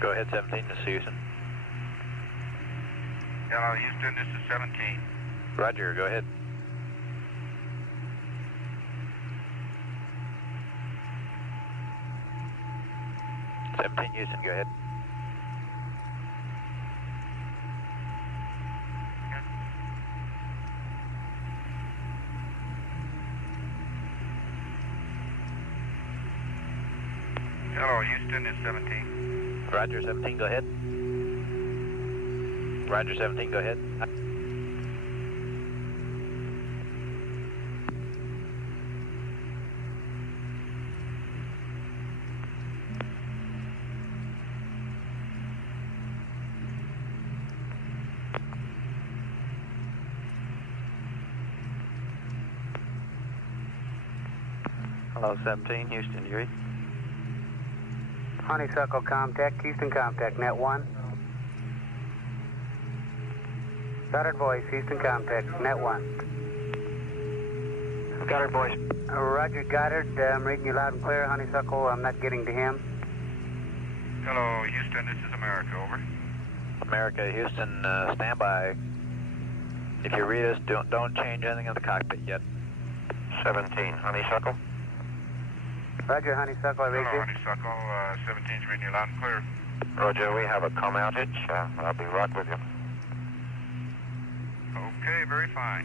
Go ahead, 17, this is Houston. Hello, Houston, this is 17. Roger, go ahead. Houston, go ahead. Hello, Houston, it's 17. Roger, 17, go ahead. Roger, 17, go ahead. Hello, 17, Houston, you read? Honeysuckle Comtech, Houston Comtech, net 1. Goddard voice, Houston Comtech, net 1. Goddard voice. Roger, Goddard, I'm reading you loud and clear. Honeysuckle, I'm not getting to him. Hello, Houston, this is America, over. America, Houston, stand by. If you read us, don't change anything in the cockpit yet. 17, Honeysuckle. Roger, Honeysuckle, I read Hello, you. Honeysuckle, 17's reading you loud and clear. Roger, we have a comm outage. I'll be right with you. Okay, very fine.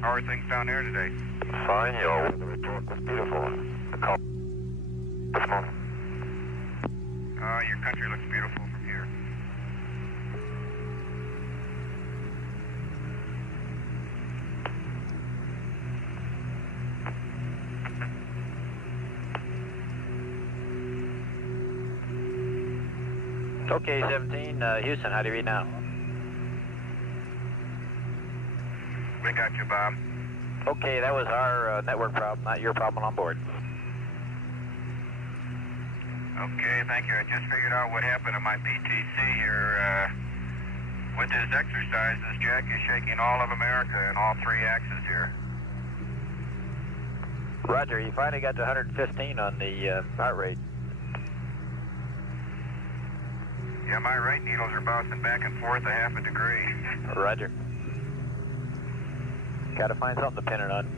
How are things down there today? Fine, your weather report was beautiful. The call this morning. Your country looks beautiful from here. Okay, 17, Houston, how do you read now? We got you, Bob. Okay, that was our network problem, not your problem on board. Okay, thank you. I just figured out what happened to my PTC here. With this exercise, this jack is shaking all of America in all three axes here. Roger, you finally got to 115 on the heart rate. Yeah, my right needles are bouncing back and forth a half a degree. Roger. Gotta find something to pin it on.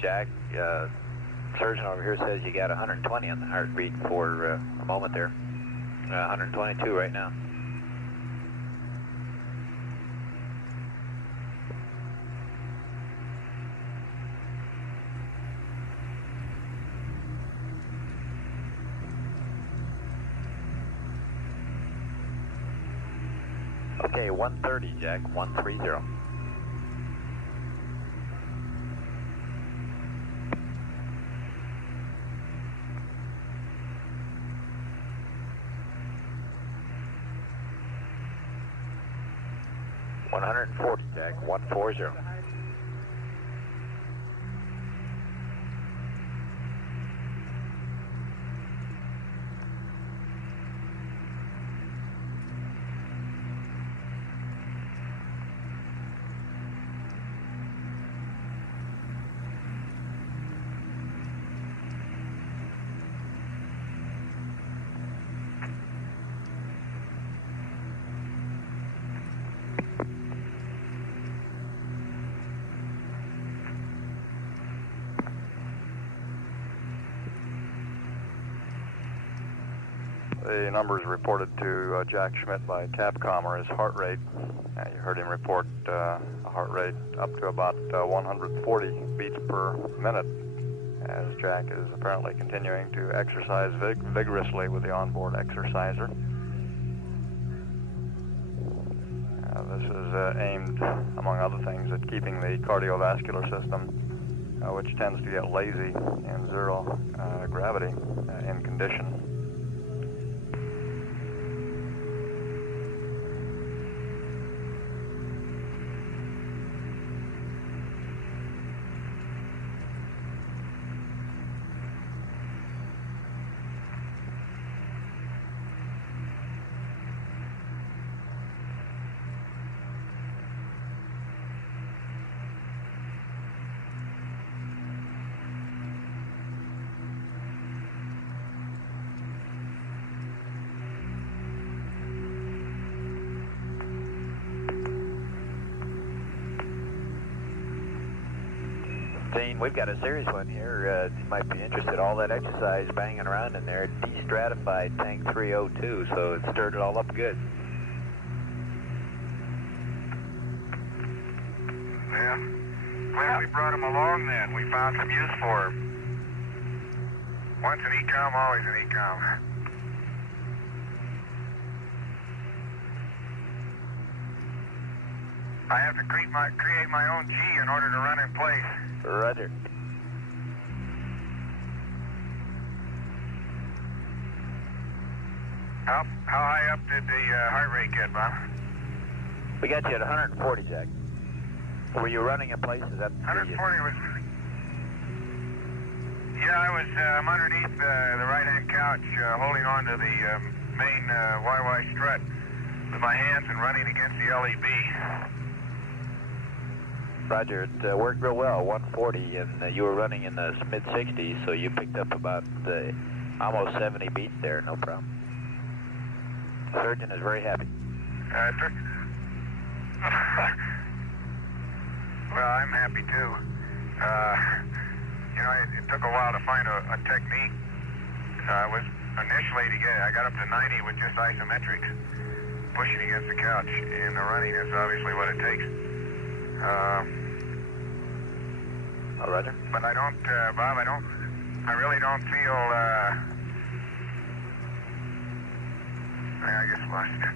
Jack, surgeon over here says you got 120 on the heartbeat for a moment there. 122 right now. Okay, 130, Jack, 130. 140, Jack, 140. The numbers reported to Jack Schmidt by Capcom are his heart rate. You heard him report a heart rate up to about 140 beats per minute, as Jack is apparently continuing to exercise vigorously with the onboard exerciser. This is aimed, among other things, at keeping the cardiovascular system, which tends to get lazy in zero gravity, in condition. Dean, we've got a serious one here. You might be interested. All that exercise banging around in there de-stratified tank 302, so it stirred it all up good. Yeah. Glad we brought him along then. We found some use for him. Once an ECOM, always an ECOM. I have to create my own G in order to run in place. Roger. How high up did the heart rate get, Bob? We got you at 140, Jack. Were you running in place? Is that 140 was... Yeah, I'm underneath the right-hand couch, holding on to the main YY strut with my hands and running against the LEB. Roger, it worked real well, 140, and you were running in the mid-60s, so you picked up about almost 70 beats there, no problem. The surgeon is very happy. Well, I'm happy too. You know, it took a while to find a technique. I got up to 90 with just isometrics, pushing against the couch, and the running is obviously what it takes. Oh, Roger. But I don't, Bob, I really don't feel, I guess I lost it.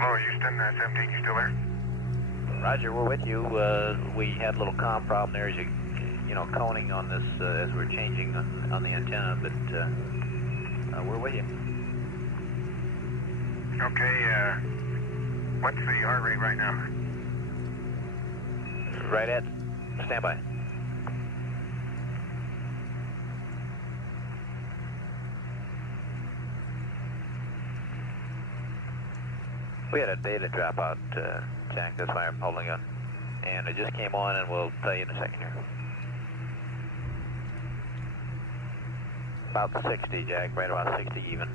Hello, Houston, 17, you still there? Roger, we're with you. We had a little comm problem there as you know, coning on this as we're changing on the antenna, but we're with you. Okay, what's the heart rate right now? Right at standby. We had a data dropout, Jack. That's why I'm holding on. And it just came on, and we'll tell you in a second here. About 60, Jack. Right about 60 even.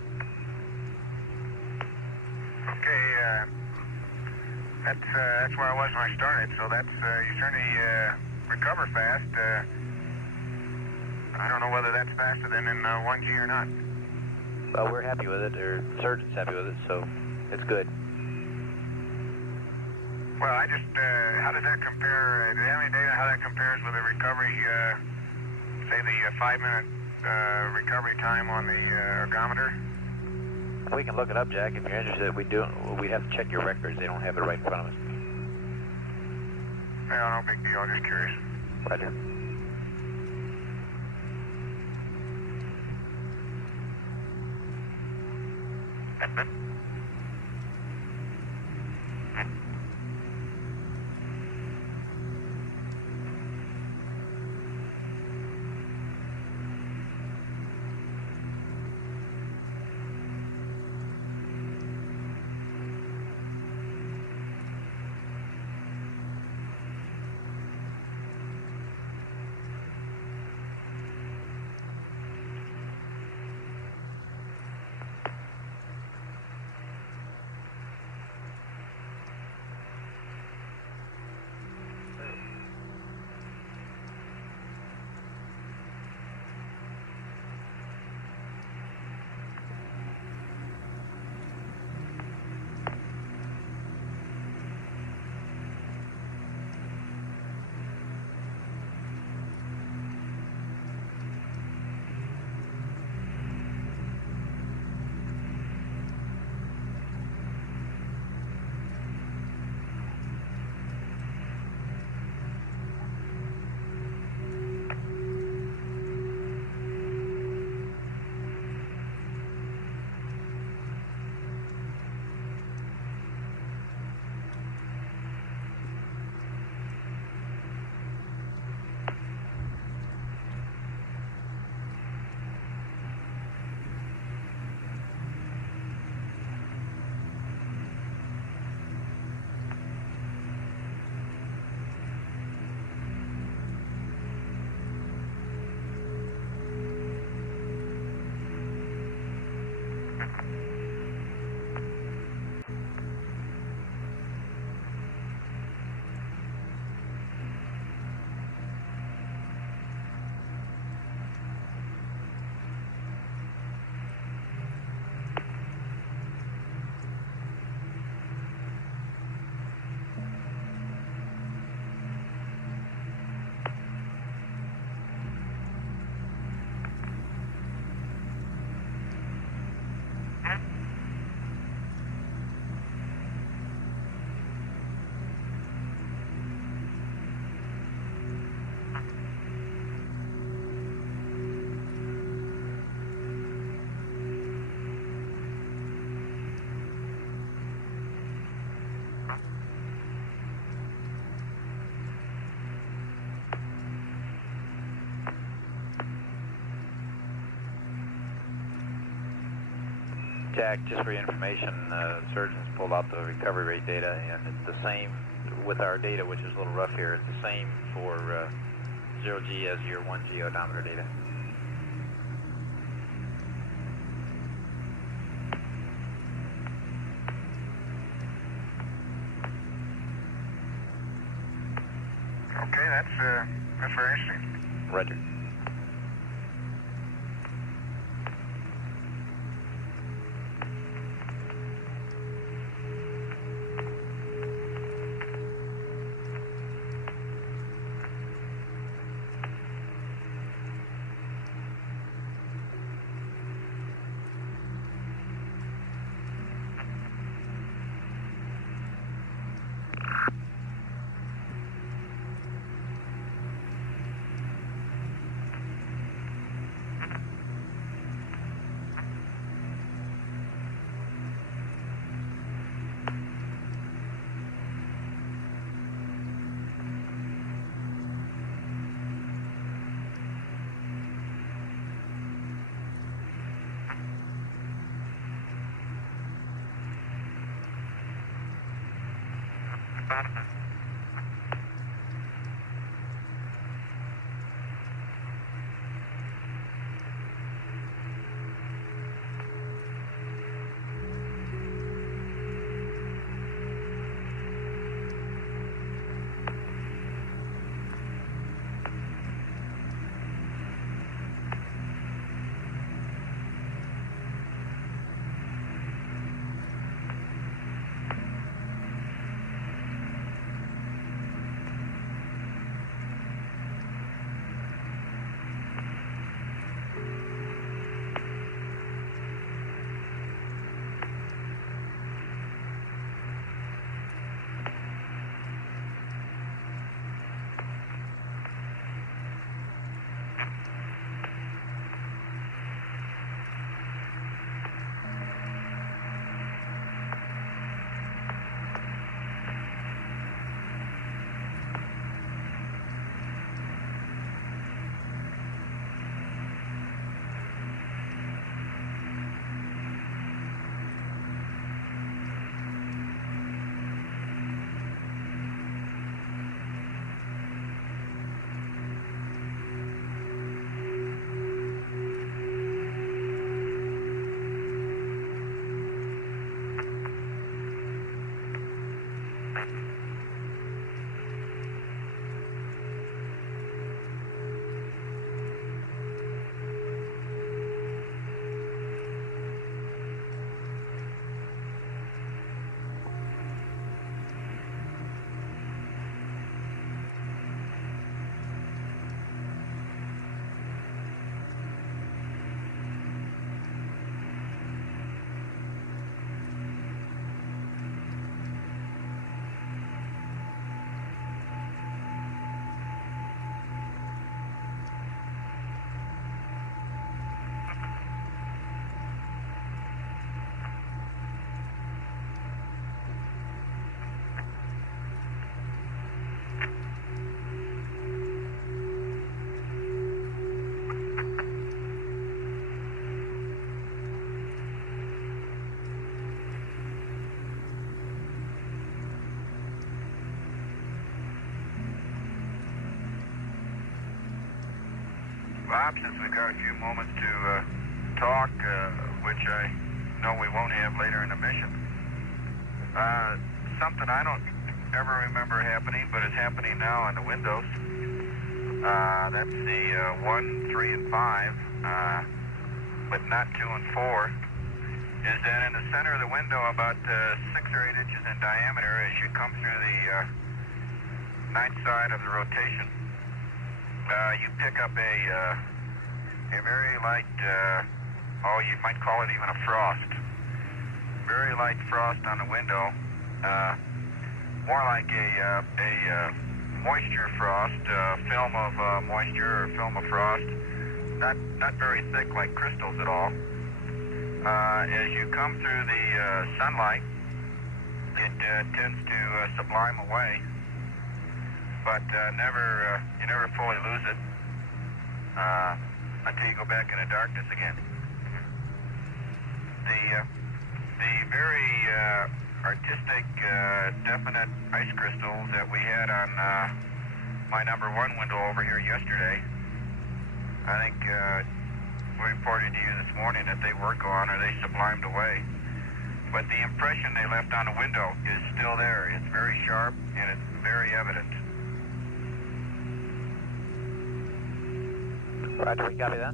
Okay, that's where I was when I started, so that's, you certainly recover fast. I don't know whether that's faster than in 1G or not. Well, we're happy with it, or the surgeon's happy with it, so it's good. Well, I just, how does that compare, do you have any data how that compares with the recovery, say the 5-minute recovery time on the ergometer? We can look it up, Jack, if you're interested. We'd have to check your records. They don't have it right in front of us. Well, no big deal, I'm just curious. Roger. Jack, just for your information, surgeons pulled out the recovery rate data, and it's the same with our data, which is a little rough here. It's the same for 0G as your 1G odometer data. Okay, that's very interesting. Roger. Bob, since we've got a few moments to talk, which I know we won't have later in the mission, something I don't ever remember happening, but it's happening now on the windows. That's the 1, 3, and 5, but not 2 and 4, is that in the center of the window, about 6 or 8 inches in diameter, as you come through the night side of the rotation, you pick up a very light, you might call it even a frost. Very light frost on the window, more like a moisture frost, film of moisture or film of frost, not very thick like crystals at all. As you come through the sunlight, it tends to sublime away, but you never fully lose it until you go back into darkness again. The very artistic, definite ice crystals that we had on my number 1 window over here yesterday, I think we reported to you this morning that they were gone or they sublimed away. But the impression they left on the window is still there. It's very sharp and it's very evident. Roger, we copy that.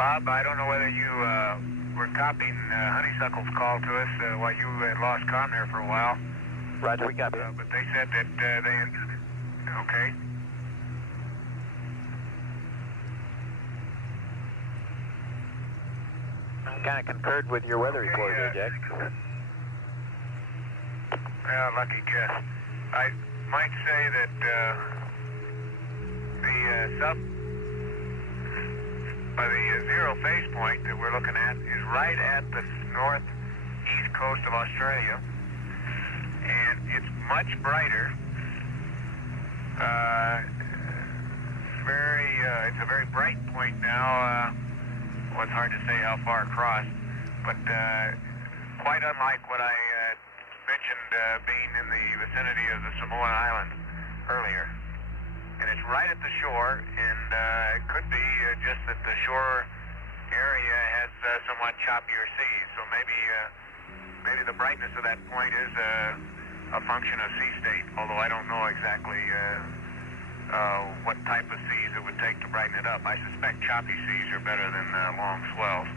Bob, I don't know whether you were copying Honeysuckle's call to us while you had lost comm there for a while. Roger, we copy. But they said that they... Okay. I kind of concurred with your weather report there, Jack. Well, lucky guess. I might say that the zero phase point that we're looking at is right at the northeast coast of Australia, and it's much brighter. It's a very bright point now. Well, it's hard to say how far across, but quite unlike what I mentioned being in the vicinity of the Samoan Islands earlier. And it's right at the shore, and it could be just that the shore area has somewhat choppier seas. So maybe the brightness of that point is a function of sea state, although I don't know exactly what type of seas it would take to brighten it up. I suspect choppy seas are better than long swells.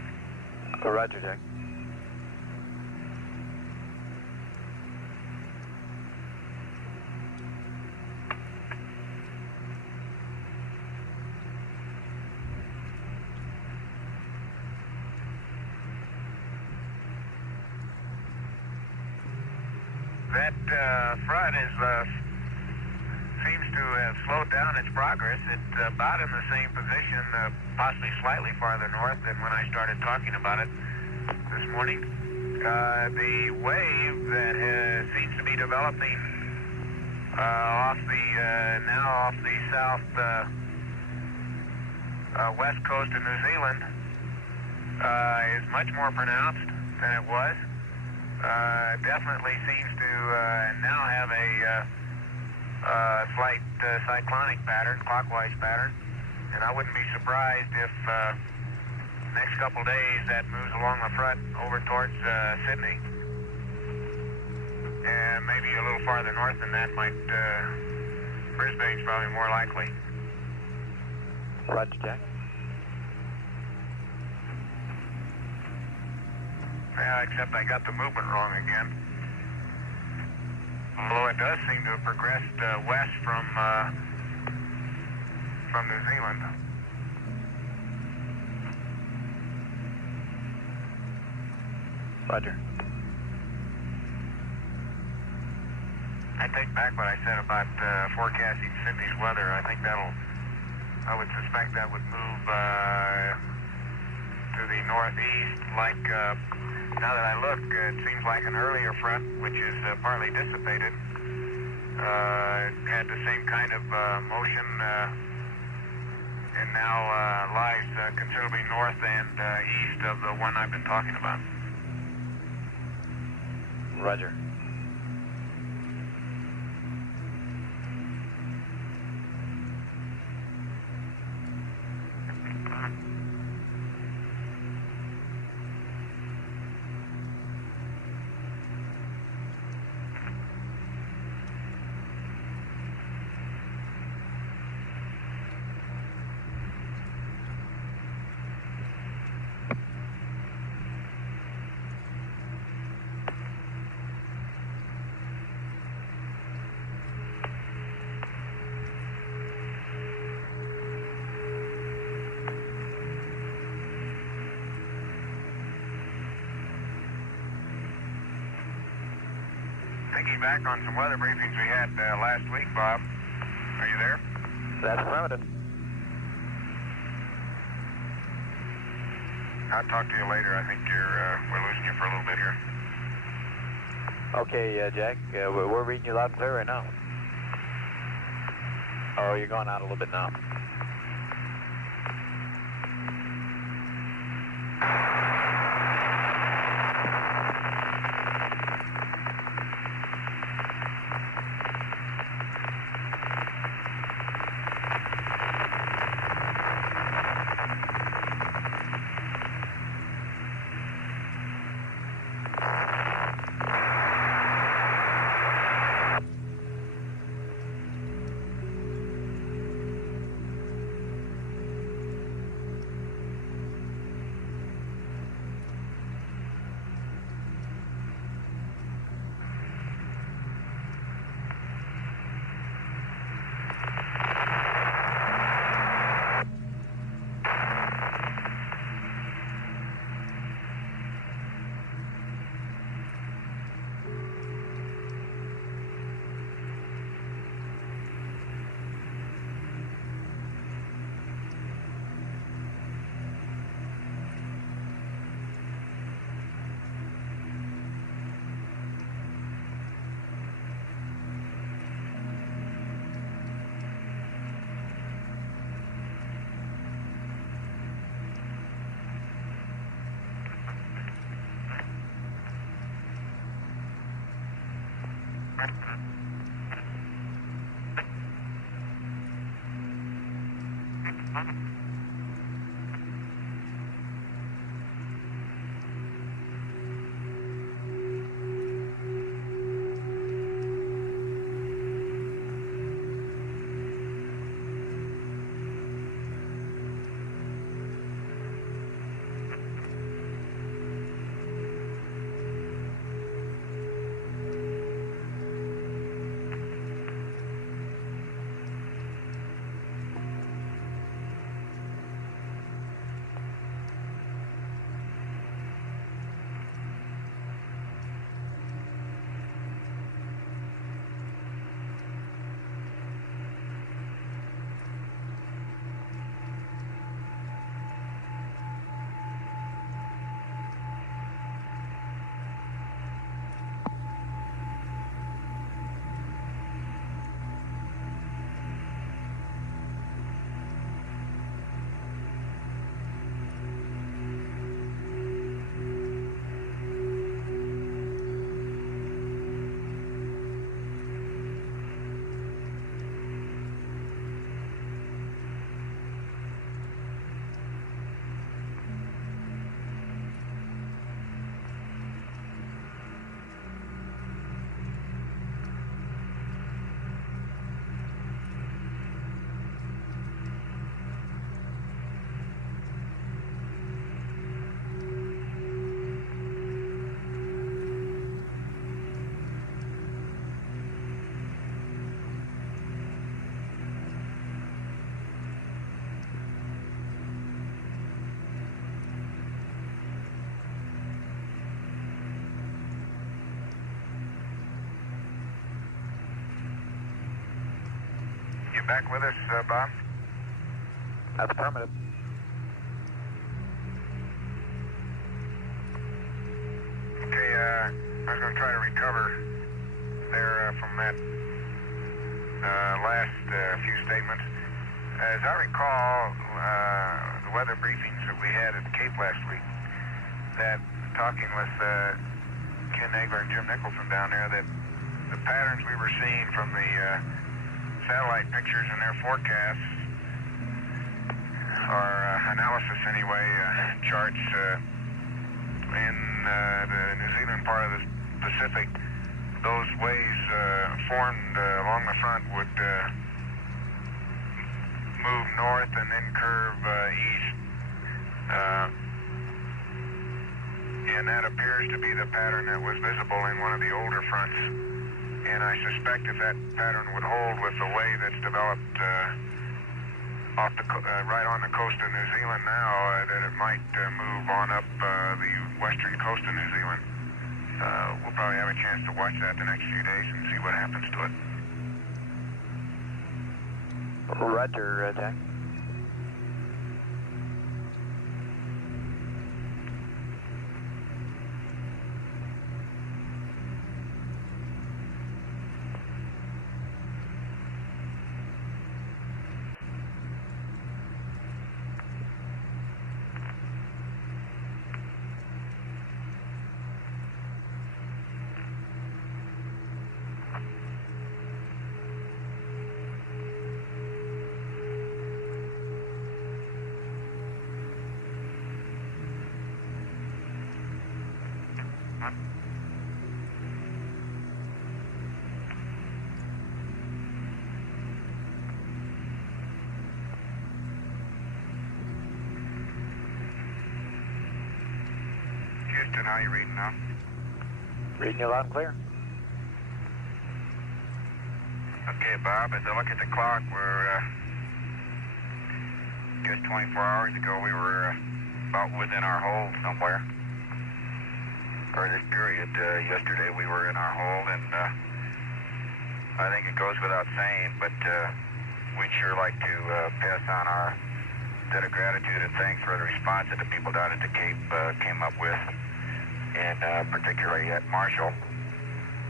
Roger, Jack. That front seems to have slowed down its progress. It's about in the same position, possibly slightly farther north than when I started talking about it this morning. The wave that seems to be developing off the south west coast of New Zealand is much more pronounced than it was. Definitely seems to now have a slight cyclonic pattern, clockwise pattern, and I wouldn't be surprised if next couple days that moves along the front over towards Sydney, and maybe a little farther north than that might Brisbane's probably more likely. Roger, Jack. Yeah, except I got the movement wrong again. Although it does seem to have progressed west from New Zealand. Roger. I take back what I said about forecasting Sydney's weather. I think I would suspect that would move to the northeast. Like, now that I look, it seems like an earlier front, which is partly dissipated, had the same kind of motion, and now lies considerably north and east of the one I've been talking about. Roger. Thinking back on some weather briefings we had last week, Bob. Are you there? That's affirmative. I'll talk to you later. I think we're losing you for a little bit here. Okay, Jack, we're reading you loud and clear right now. Oh, you're going out a little bit now. Back with us, Bob? That's affirmative. Okay, I was going to try to recover there from that last few statements. As I recall, the weather briefings that we had at the Cape last week, that talking with Ken Nagler and Jim Nicholson down there, that the patterns we were seeing from the satellite pictures and their forecasts, or analysis anyway, charts in the New Zealand part of the Pacific, those waves formed along the front would move north and then curve east. And that appears to be the pattern that was visible in one of the older fronts. And I suspect if that pattern would hold with the way that's developed right on the coast of New Zealand now, that it might move on up the western coast of New Zealand. We'll probably have a chance to watch that the next few days and see what happens to it. Roger, Jack. Houston, how are you reading now? Reading you loud and clear. Okay, Bob, as I look at the clock, we're just 24 hours ago, we were about within our hold somewhere. For this period, yesterday we were in our hold, and I think it goes without saying, but we'd sure like to pass on our debt of gratitude and thanks for the response that the people down at the Cape came up with, and particularly at Marshall.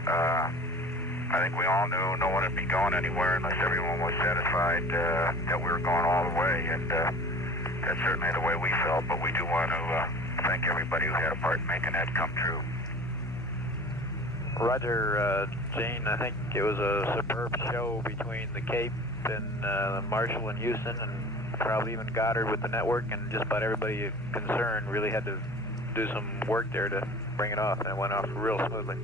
I think we all knew no one would be going anywhere unless everyone was satisfied that we were going all the way, and that's certainly the way we felt, but we do want to thank everybody who had a part in making that come true. Roger, Gene, I think it was a superb show between the Cape and Marshall and Houston, and probably even Goddard with the network, and just about everybody concerned really had to do some work there to bring it off, and it went off real smoothly.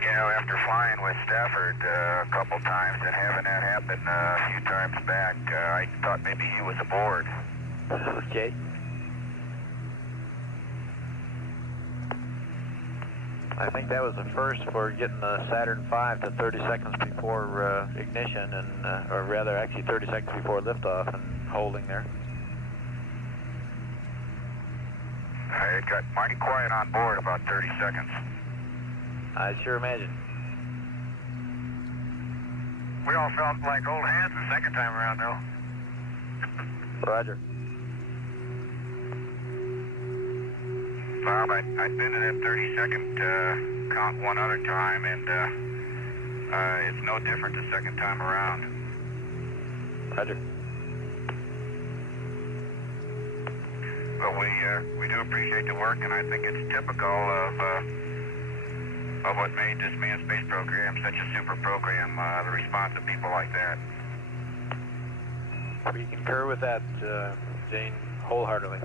You know, after flying with Stafford a couple times and having that happen a few times back, I thought maybe he was aboard. Okay. I think that was the first for getting the Saturn V to 30 seconds before ignition, and or rather actually 30 seconds before liftoff and holding there. It got mighty quiet on board about 30 seconds. I sure imagine. We all felt like old hands the second time around, though. Roger. Bob, I'd been in that 30-second count one other time, and it's no different the second time around. Roger. But we do appreciate the work, and I think it's typical of what made this manned space program such a super program, the response of people like that. We concur with that, Gene, wholeheartedly.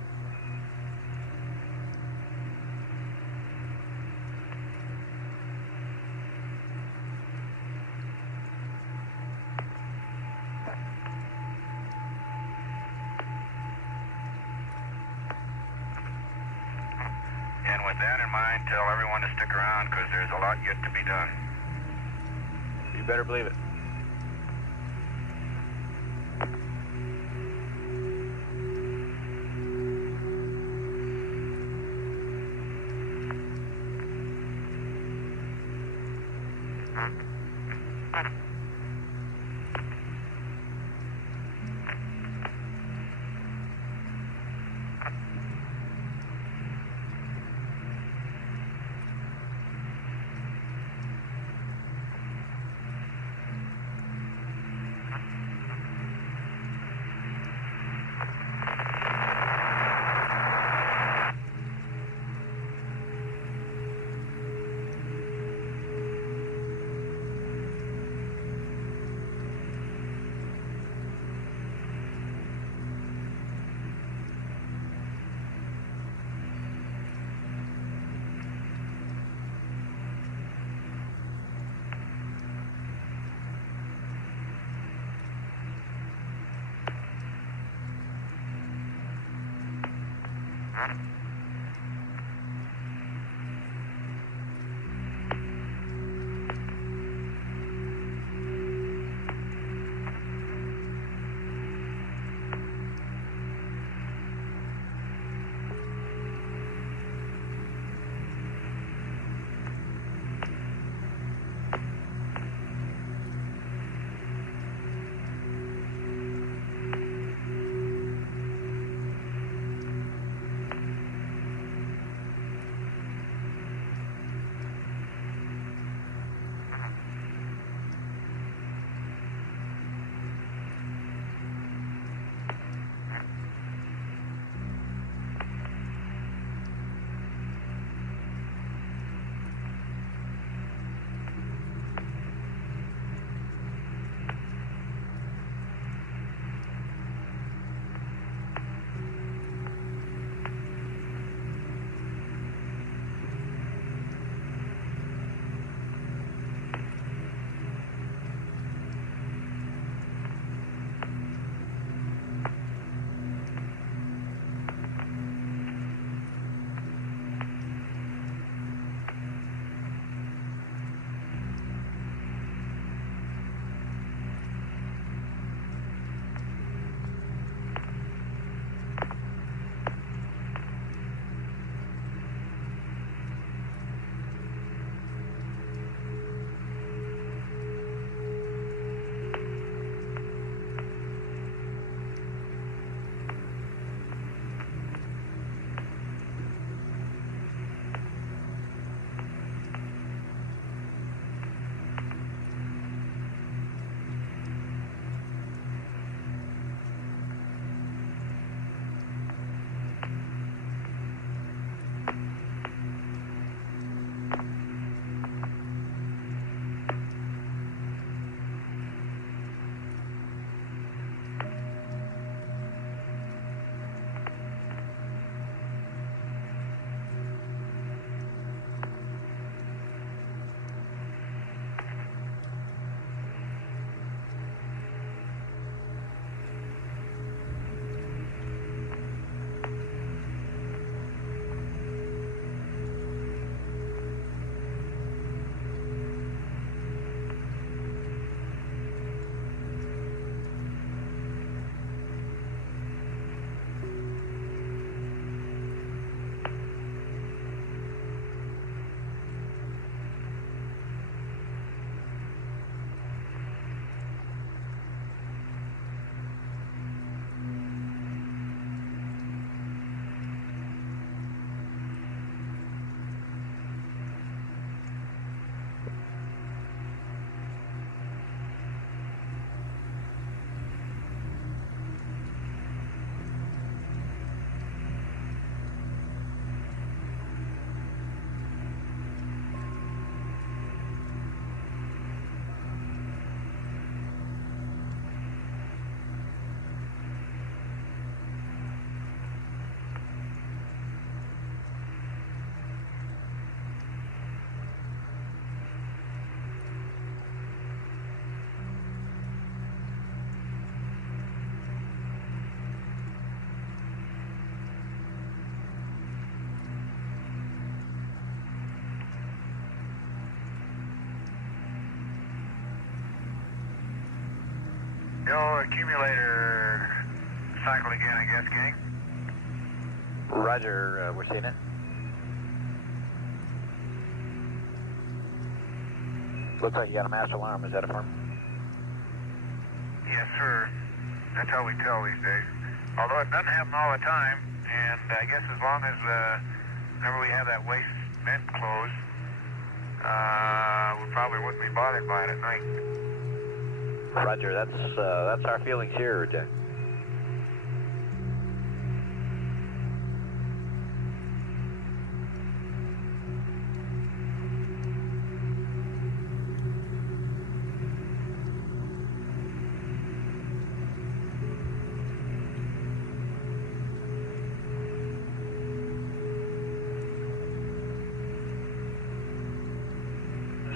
And with that in mind, tell everyone to stick around because there's a lot yet to be done. You better believe it. Yo, accumulator cycled again, I guess, gang. Roger, we're seeing it. Looks like you got a master alarm. Is that a firm? Yes, sir. That's how we tell these days. Although it doesn't happen all the time, and I guess as long as whenever we have that waste vent closed, we probably wouldn't be bothered by it at night. Roger, that's our feelings here, Jack.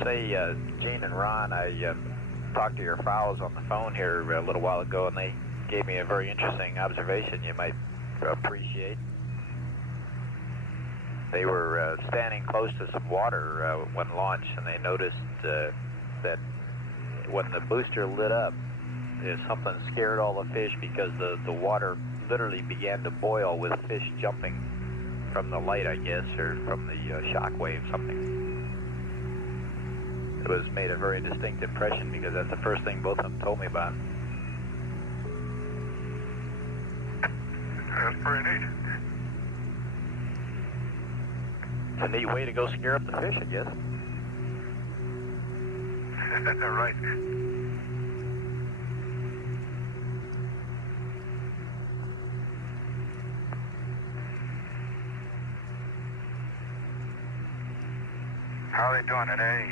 Say, Gene and Ron, I talked to your fowls on the phone here a little while ago, and they gave me a very interesting observation you might appreciate. They were standing close to some water when launched, and they noticed that when the booster lit up, something scared all the fish because the water literally began to boil with fish jumping from the light, I guess, or from the shock wave, something. It was made a very distinct impression because that's the first thing both of them told me about. That's pretty neat. It's a neat way to go scare up the fish, I guess. Right. How are they doing today,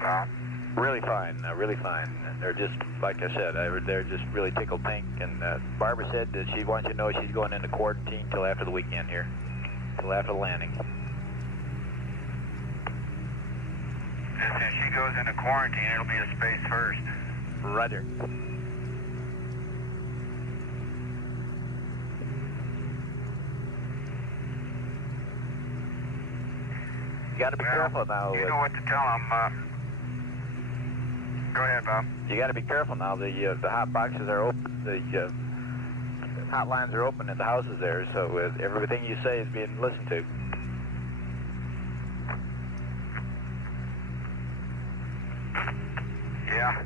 Bob? Really fine, really fine. They're just, like I said, they're just really tickled pink. And Barbara said that she wants you to know she's going into quarantine till after the weekend here, till after the landing. If she goes into quarantine, it'll be a space first. Roger. You got to be careful now. You know what to tell them. Go ahead, Bob. You got to be careful now. The hot boxes are open. The hotlines are open at the houses there, so everything you say is being listened to. Yeah.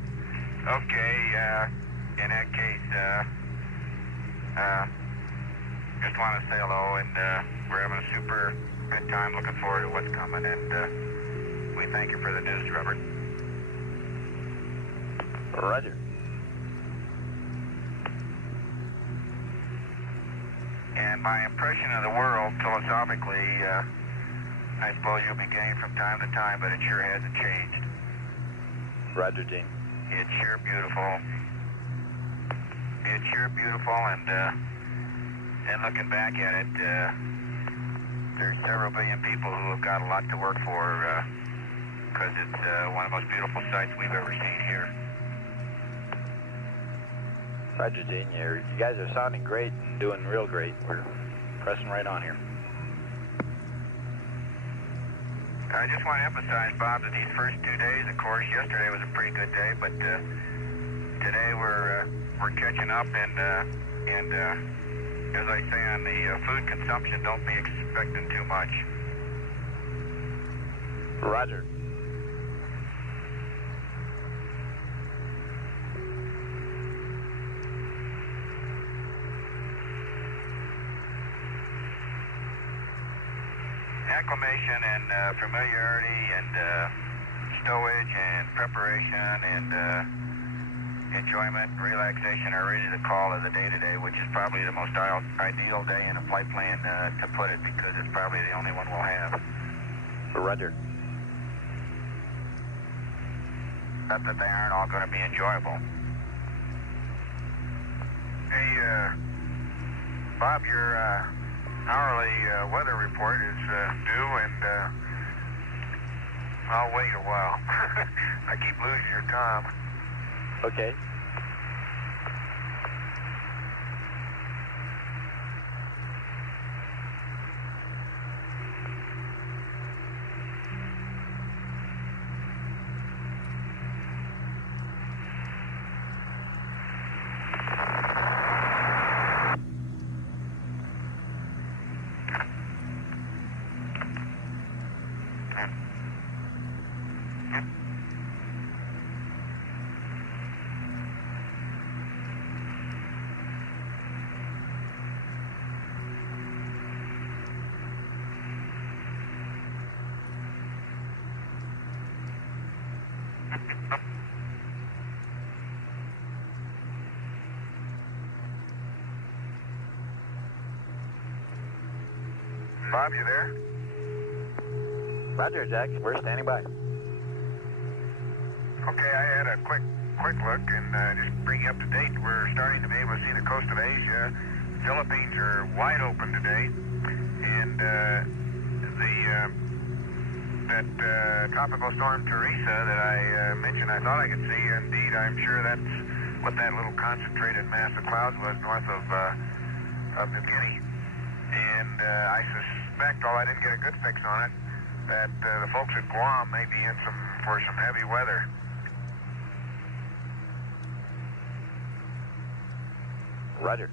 Okay. In that case, just want to say hello, and we're having a super good time. Looking forward to what's coming, and we thank you for the news, Robert. Roger. And my impression of the world, philosophically, I suppose you'll be getting from time to time, but it sure hasn't changed. Roger, Gene. It's sure beautiful. It's sure beautiful, and looking back at it, there's several billion people who have got a lot to work for, because it's one of the most beautiful sights we've ever seen here. Roger, Gene. You guys are sounding great and doing real great. We're pressing right on here. I just want to emphasize, Bob, that these first 2 days, of course, yesterday was a pretty good day, but today we're catching up, and as I say on the food consumption, don't be expecting too much. Roger. Acclimation and familiarity and stowage and preparation and enjoyment and relaxation are really the call of the day today, which is probably the most ideal day in a flight plan to put it, because it's probably the only one we'll have. Roger. Not that they aren't all going to be enjoyable. Hey, Bob, your hourly weather report is due, and I'll wait a while. I keep losing your Tom. Okay. Bob, you there? Roger, Jack. We're standing by. Okay, I had a quick look and just bring you up to date. We're starting to be able to see the coast of Asia. Philippines are wide open today, and that tropical storm Teresa that I mentioned, I thought I could see. Indeed, I'm sure that's what that little concentrated mass of clouds was north of New Guinea. And I suspect, although I didn't get a good fix on it, that the folks at Guam may be in for some heavy weather. Roger.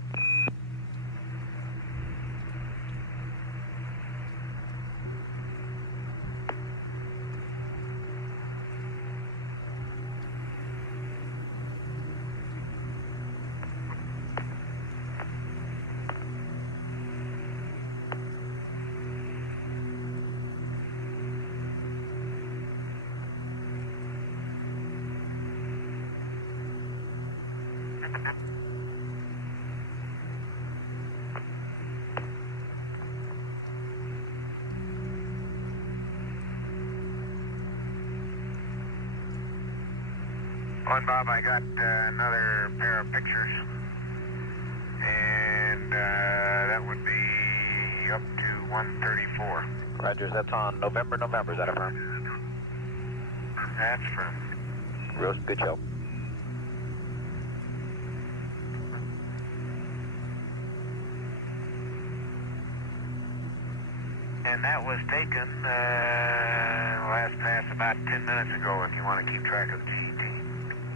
Well, Bob, I got another pair of pictures, and that would be up to 134. Roger, that's on November, is that a firm? That's from. Real good show. And that was taken last pass about 10 minutes ago, if you want to keep track of the GET.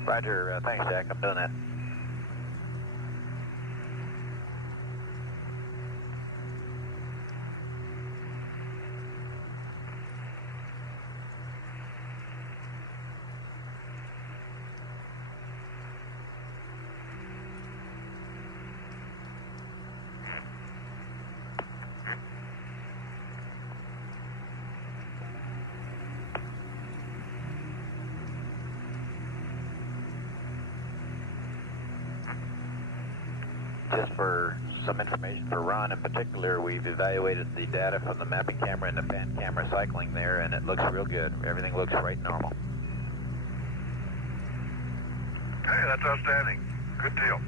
Roger, thanks, Jack. I'm doing that. Just for some information for Ron in particular, we've evaluated the data from the mapping camera and the pan camera cycling there, and it looks real good. Everything looks right normal. Hey, that's outstanding. Good deal.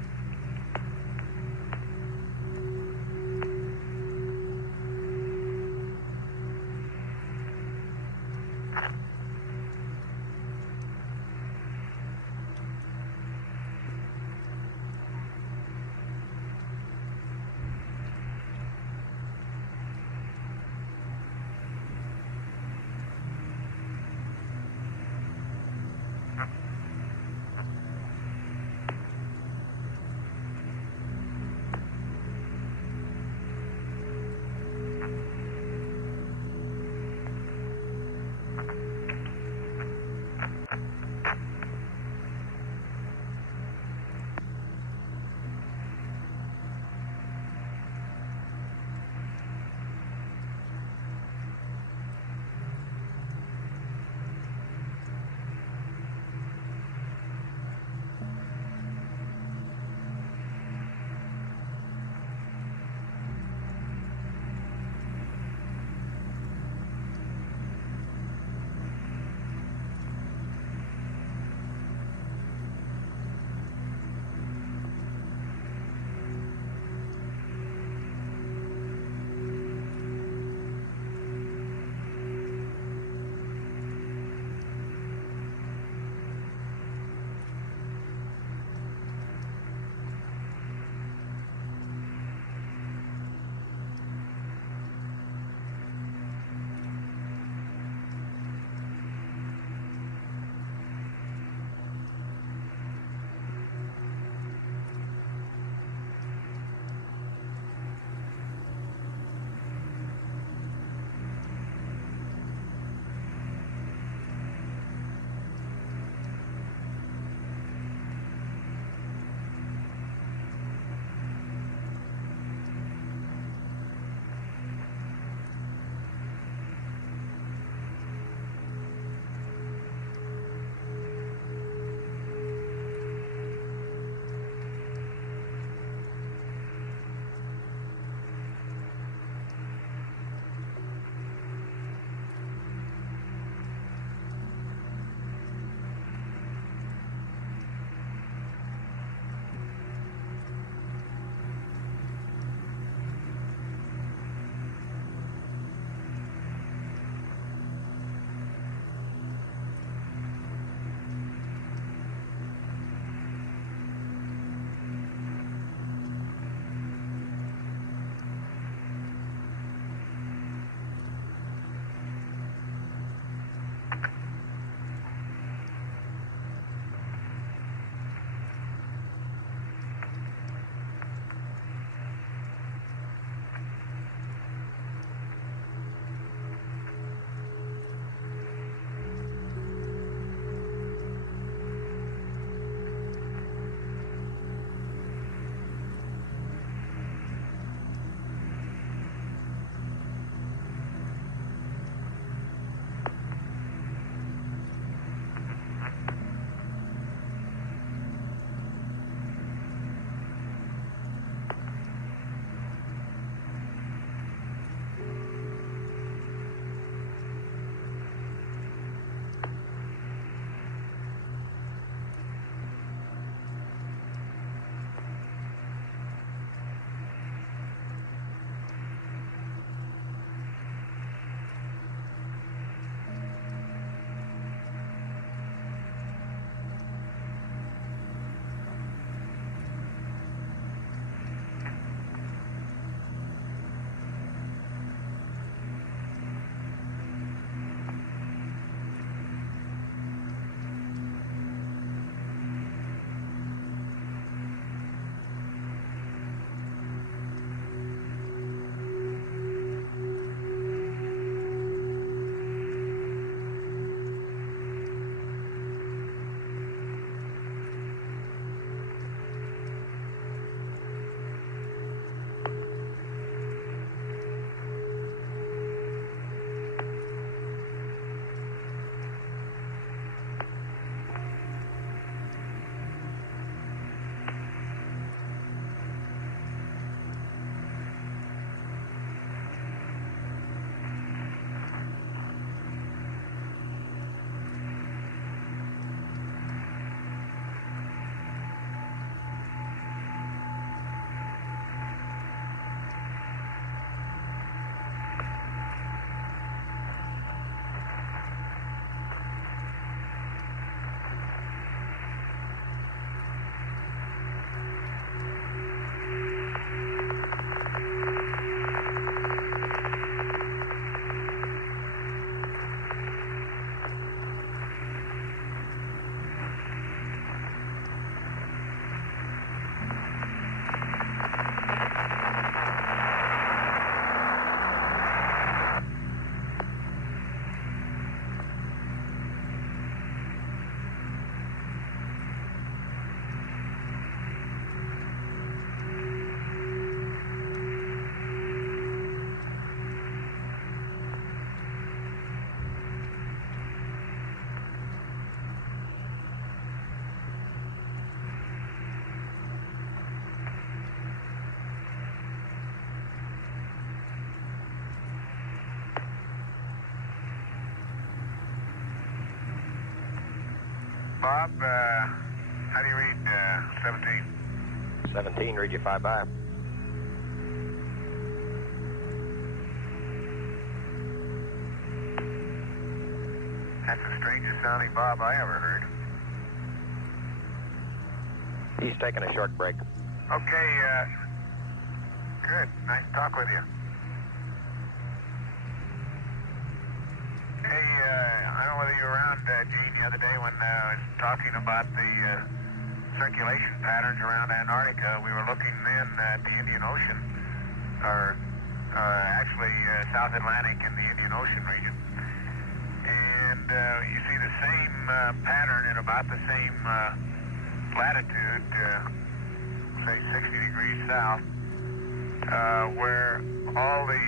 Bob, how do you read 17? 17, read you 5 by. That's the strangest sounding Bob I ever heard. He's taking a short break. Okay, good. Nice to talk with you. Hey, I don't know whether you were around, Gene, the other day when I was talking about the circulation patterns around Antarctica. We were looking then at the Indian Ocean, or actually South Atlantic and the Indian Ocean region. And you see the same pattern at about the same latitude, say 60 degrees south, where all the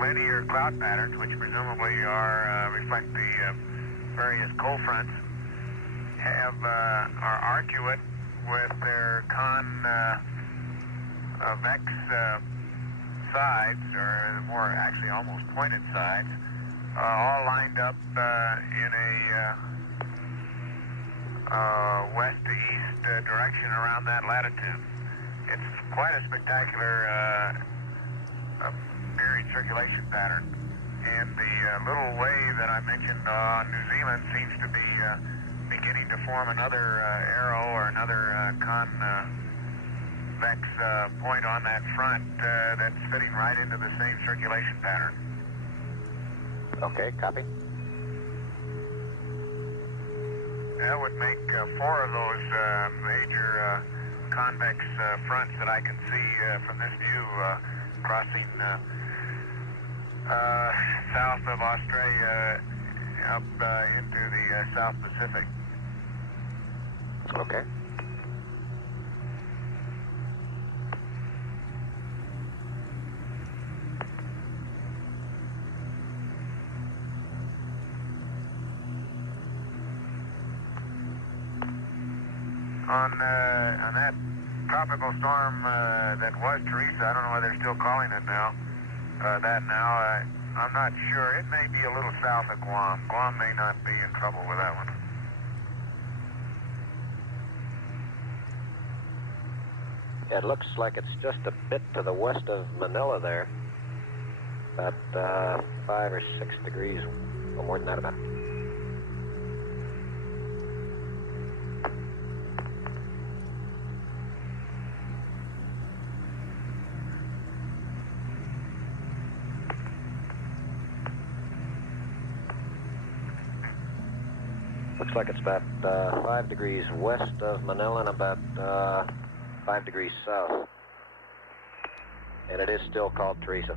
linear cloud patterns, which presumably reflect the various cold fronts, are arcuate with their convex sides, or more actually almost pointed sides, all lined up in a west to east direction around that latitude. It's quite a spectacular period circulation pattern. And the little wave that I mentioned on New Zealand seems to be beginning to form another arrow or another convex point on that front that's fitting right into the same circulation pattern. Okay, copy. That would make 4 of those major convex fronts that I can see from this view crossing south of Australia up into the South Pacific. Okay. On that tropical storm that was Teresa, I don't know whether they're still calling it now. I'm not sure. It may be a little south of Guam. Guam may not be in trouble with that one. It looks like it's just a bit to the west of Manila there. About 5 or 6 degrees, or more than that about. Looks like it's about 5 degrees west of Manila and about 5 degrees south. And it is still called Teresa.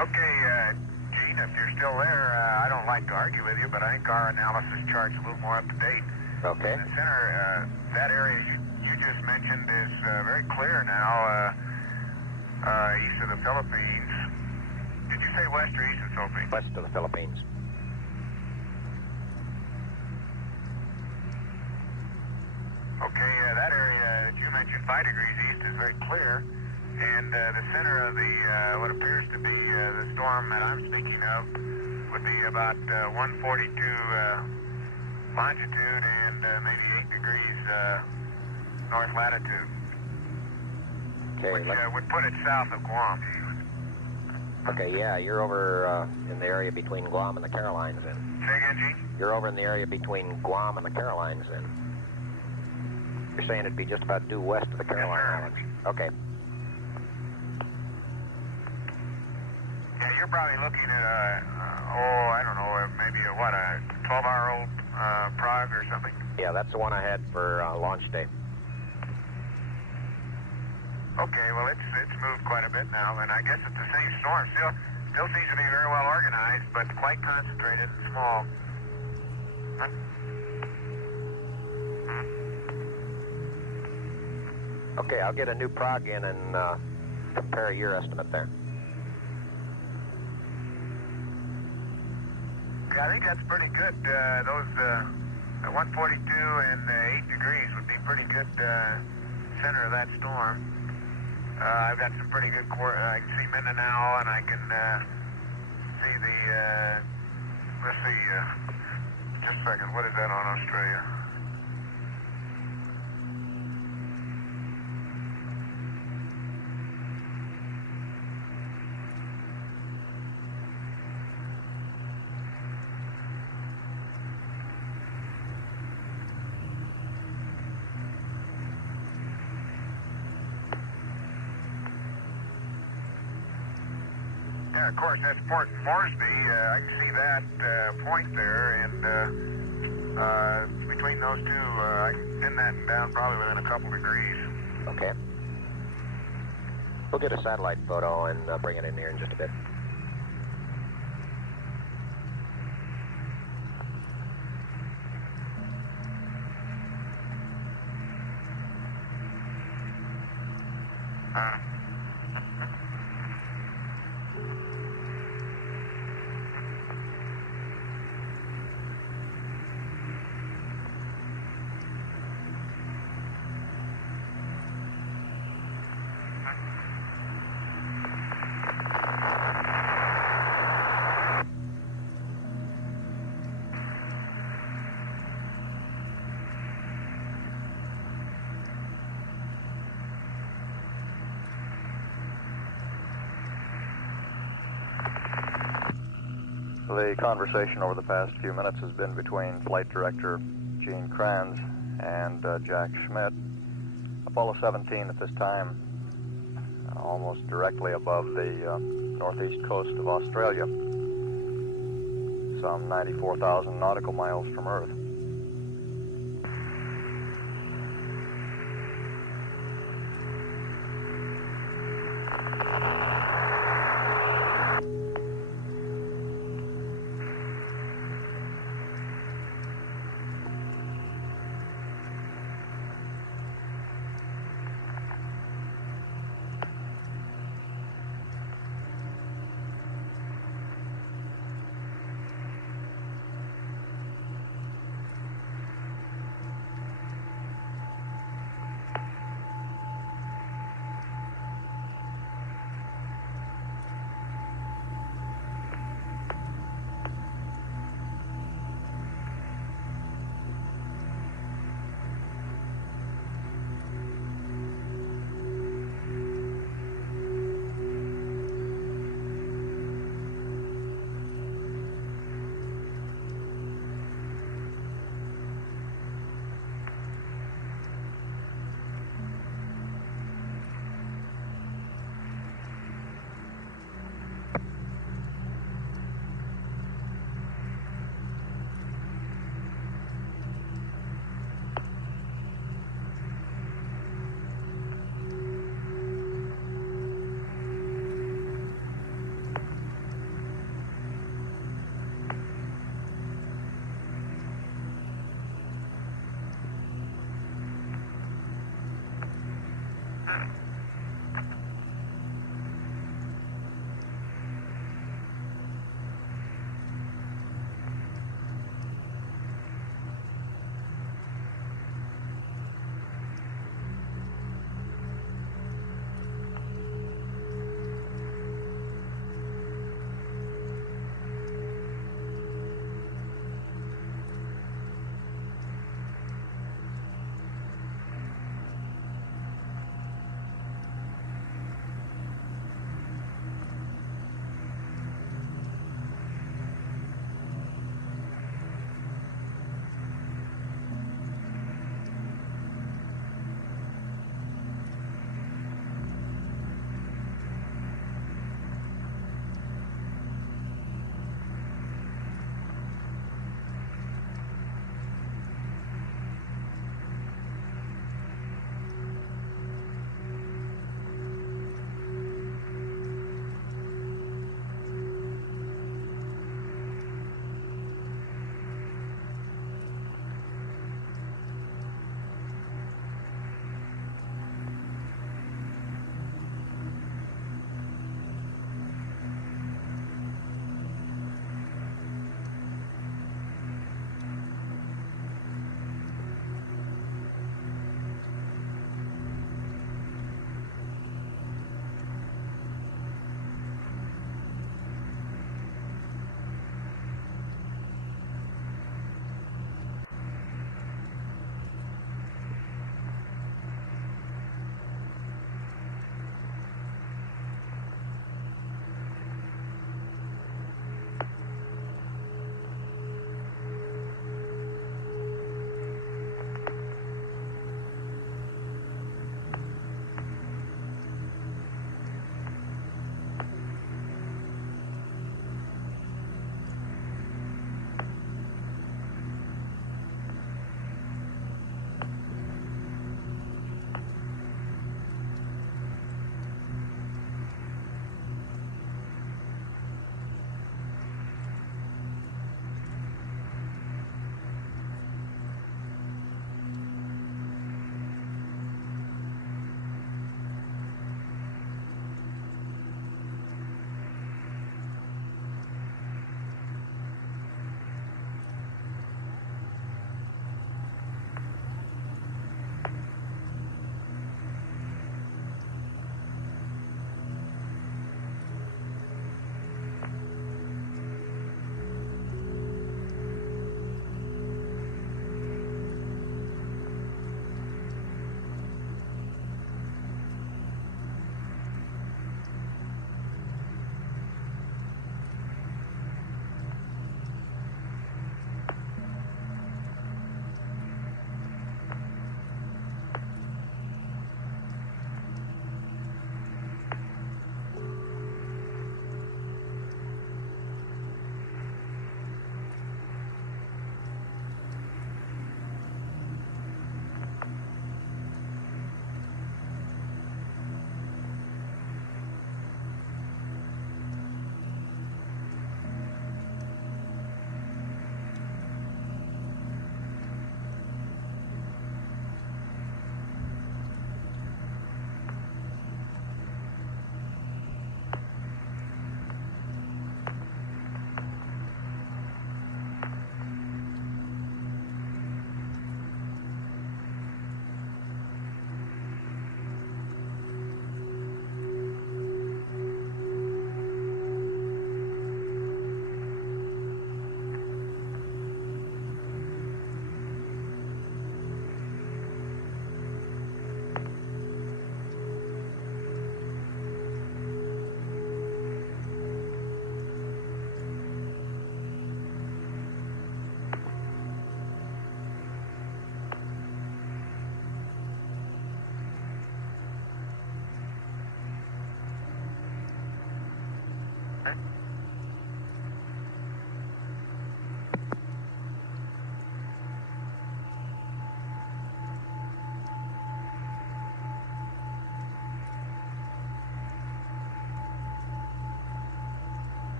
Okay, Gene, if you're still there, I don't like to argue with you, but I think our analysis chart's a little more up to date. Okay. In the center, that area you you just mentioned is very clear now, east of the Philippines. Did you say west or east of the Philippines? West of the Philippines. Okay, that area that you mentioned, 5 degrees east, is very clear. And the center of the what appears to be the storm that I'm speaking of would be about 142 longitude and maybe 8 degrees north latitude, Okay. which would put it south of Guam. Okay, yeah, you're over in the area between Guam and the Carolines then. Say again, Gene? You're over in the area between Guam and the Carolines then. You're saying it'd be just about due west of the Caroline sir. Islands. Okay. Yeah, you're probably looking at I don't know, maybe a 12-hour-old Prague or something. Yeah, that's the one I had for launch day. Okay, well, it's moved quite a bit now, and I guess it's the same storm. Still seems to be very well organized, but quite concentrated and small. Huh? Okay, I'll get a new prog in and compare your estimate there. Yeah, I think that's pretty good. Those 142 and 8 degrees would be pretty good center of that storm. I've got some pretty good I can see Mindanao, and I can see the, let's see, just a second, what is that on Australia? Yeah, of course, that's Port Moresby. I can see that point there, and between those two, I can pin that down probably within a couple degrees. Okay. We'll get a satellite photo and bring it in here in just a bit. The conversation over the past few minutes has been between Flight Director Gene Kranz and Jack Schmitt. Apollo 17 at this time, almost directly above the northeast coast of Australia, some 94,000 nautical miles from Earth.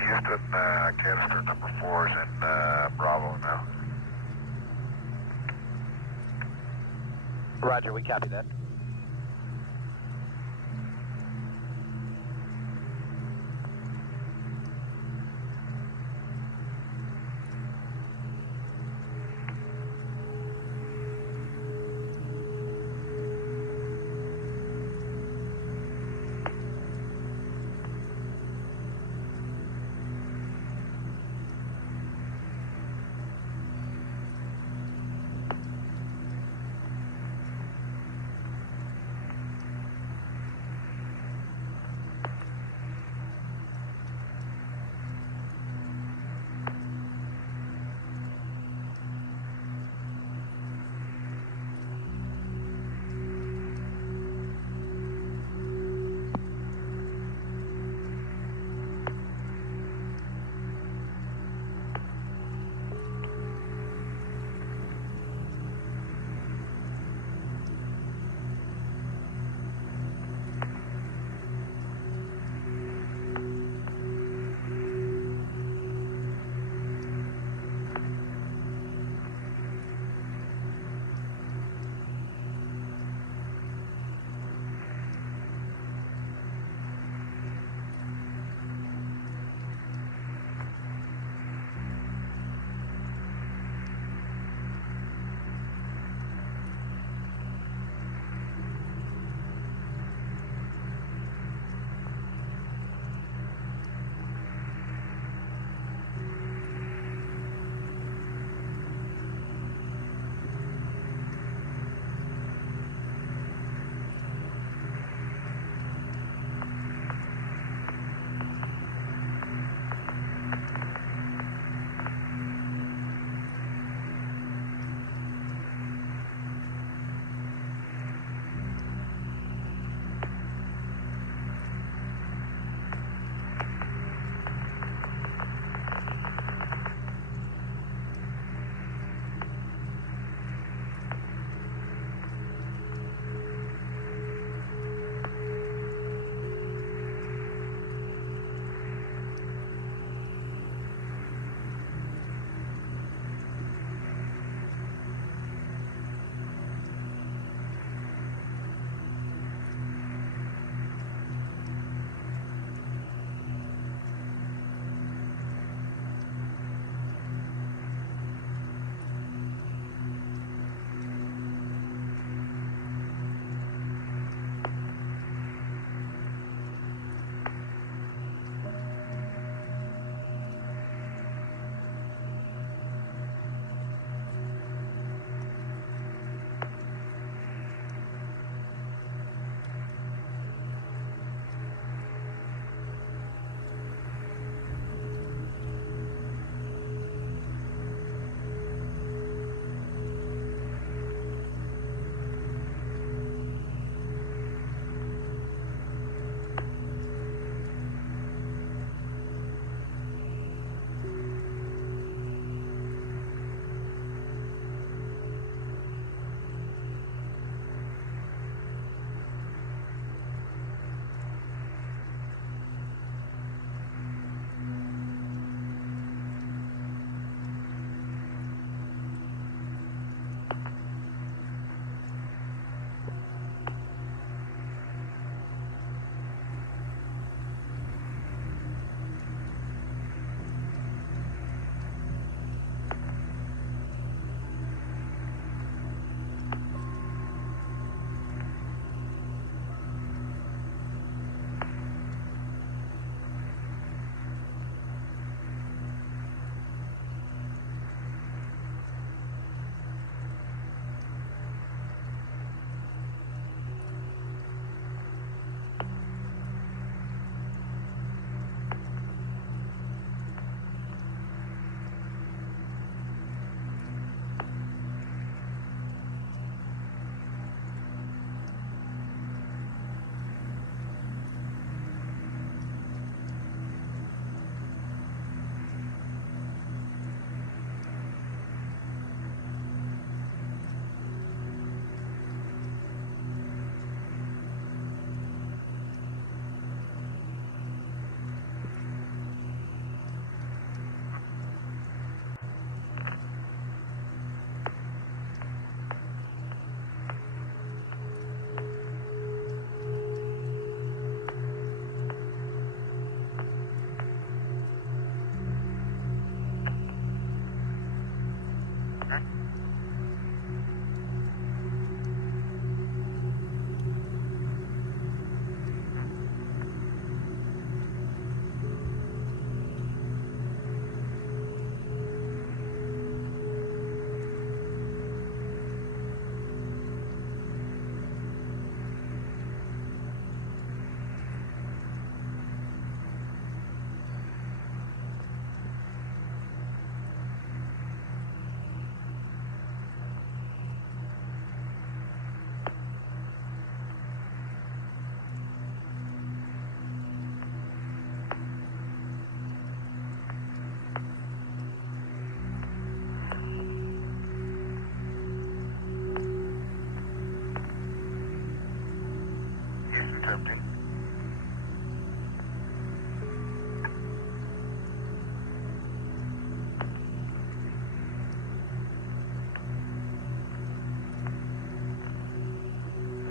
Houston, canister number 4 is in Bravo now. Roger, we copy that.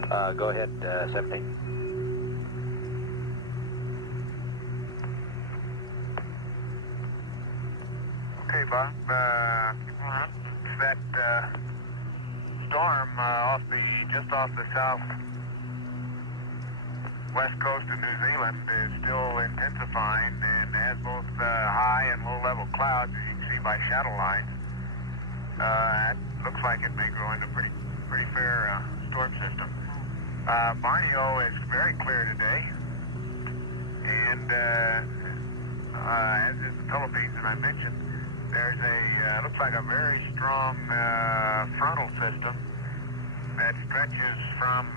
Go ahead, 17. Okay, Bob. It's that storm just off the south west coast of New Zealand is still intensifying and has both high and low level clouds, as you can see by shadow lines. It looks like it may grow into a pretty fair storm system. Borneo is very clear today, and as is the Philippines, and I mentioned, there's looks like a very strong frontal system that stretches from,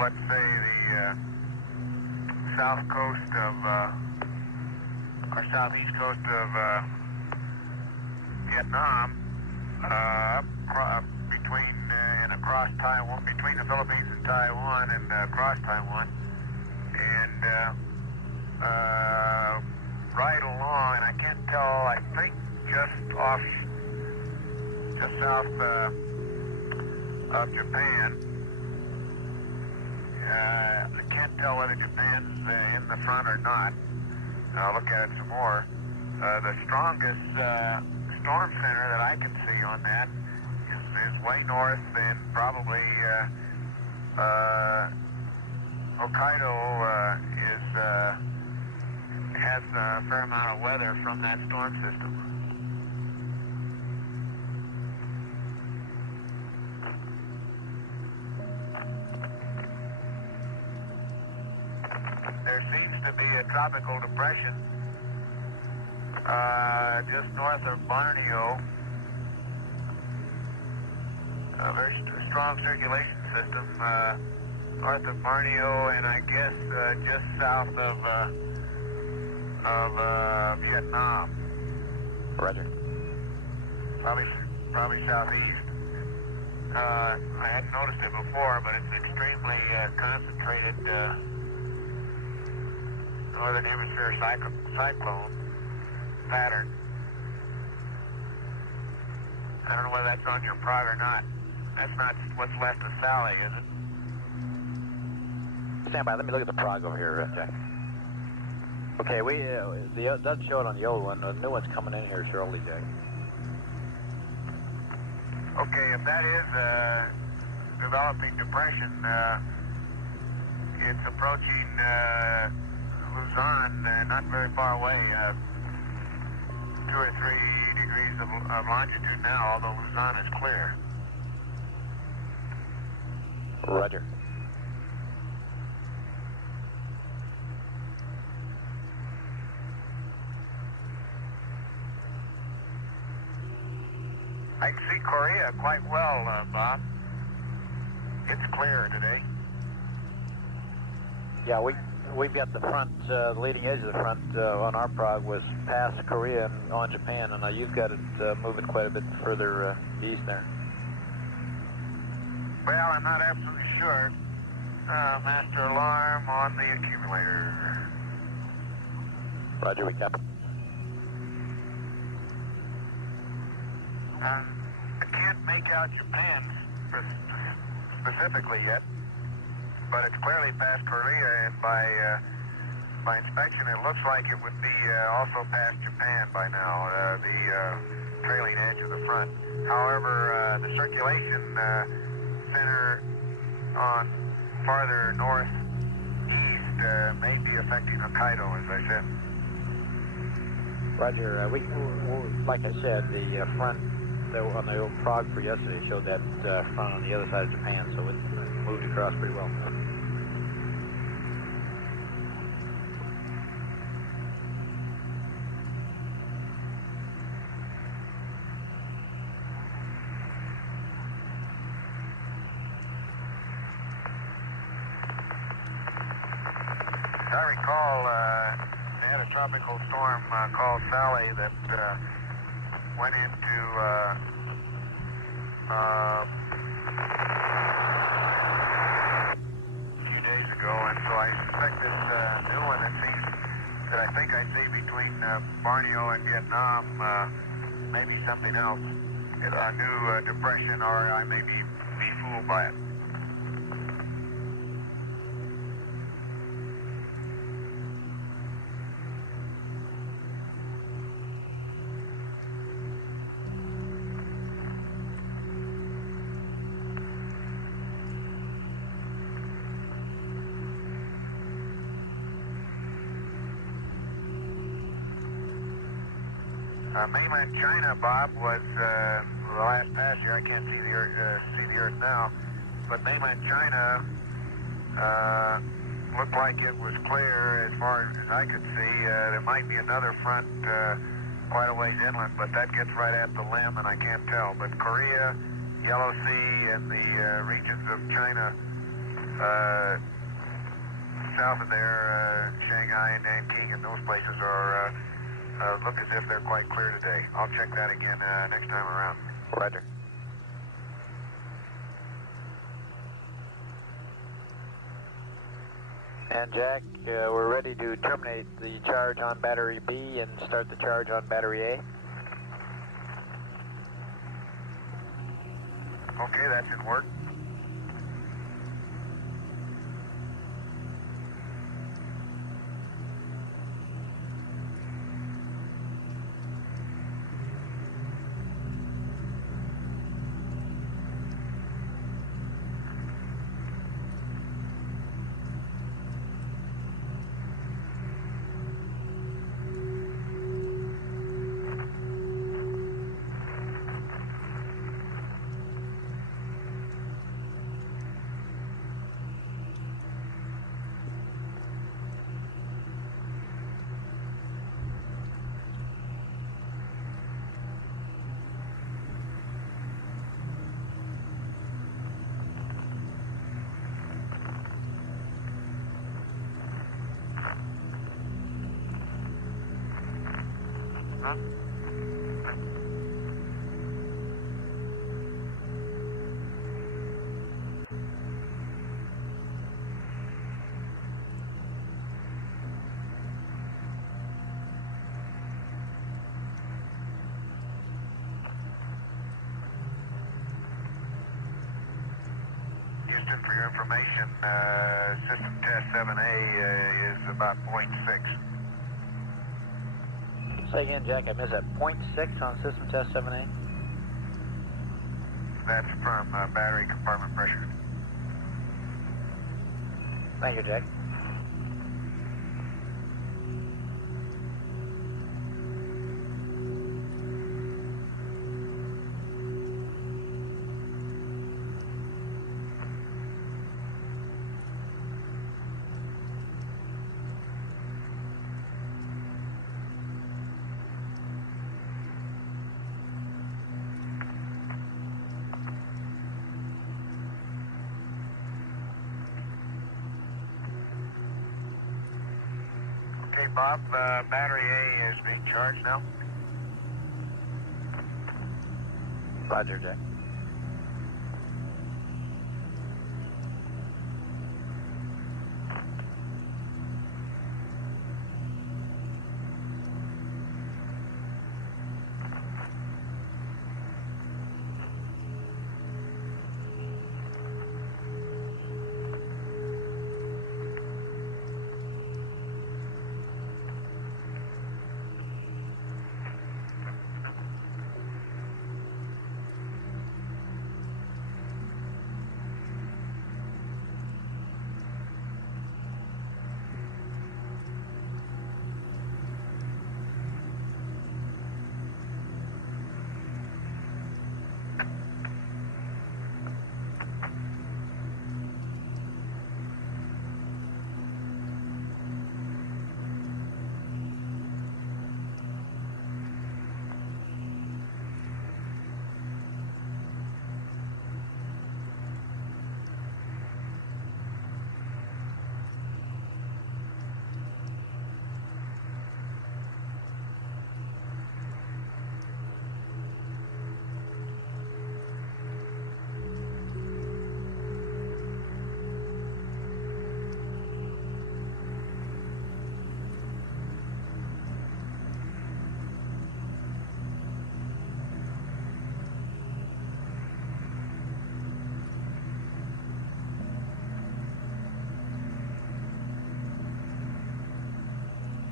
let's say the south coast of, or southeast coast of Vietnam, between and across Taiwan, between the Philippines and Taiwan, and across Taiwan, and right along, and I can't tell, I think just south of Japan. I can't tell whether Japan's in the front or not. I'll look at it some more. The strongest storm center that I can see on that is way north, and probably Hokkaido has a fair amount of weather from that storm system. There seems to be a tropical depression just north of Borneo. A very strong circulation system north of Borneo, and I guess just south of Vietnam. Roger. Probably southeast. I hadn't noticed it before, but it's extremely concentrated northern hemisphere cyclone pattern. I don't know whether that's on your prog or not. That's not what's left of Sally, is it? Stand by. Let me look at the prog over here, Jack. Okay, it doesn't show it on the old one. The new one's coming in here shortly, Jack. Okay, if that is a developing depression, it's approaching Luzon, not very far away, 2 or 3 degrees of longitude now, although Luzon is clear. Roger. I can see Korea quite well, Bob. It's clear today. Yeah, we've got the front, the leading edge of the front on our prog was past Korea and on Japan, and you've got it moving quite a bit further east there. Well, I'm not absolutely sure. Master alarm on the accumulator. Roger, we copy. I can't make out Japan specifically yet, but it's clearly past Korea, and by inspection, it looks like it would be also past Japan by now, the trailing edge of the front. However, the circulation center on farther northeast may be affecting Hokkaido, as I said. Roger, like I said, the front on the old prog for yesterday showed that front on the other side of Japan, so it moved across pretty well. As I recall, they had a tropical storm called Sally that went into a few days ago, and so I suspect this new one that I think I see between Borneo and Vietnam may be something else. A new depression, or I may be fooled by it. Mainland China, Bob, was the last pass here. I can't see the Earth now, but mainland China looked like it was clear as far as I could see. There might be another front quite a ways inland, but that gets right at the limb, and I can't tell. But Korea, Yellow Sea, and the regions of China south of there, Shanghai and Nanking, and those places are. Look as if they're quite clear today. I'll check that again next time around. Roger. And Jack, we're ready to terminate the charge on battery B and start the charge on battery A. Okay, that's in work. Houston, for your information, system test 7A is about 0.6. Say again, Jack, I missed that. 0.6 on system test 7A? That's from battery compartment pressure. Thank you, Jack. Okay, Bob, battery A is being charged now. Roger, Jack.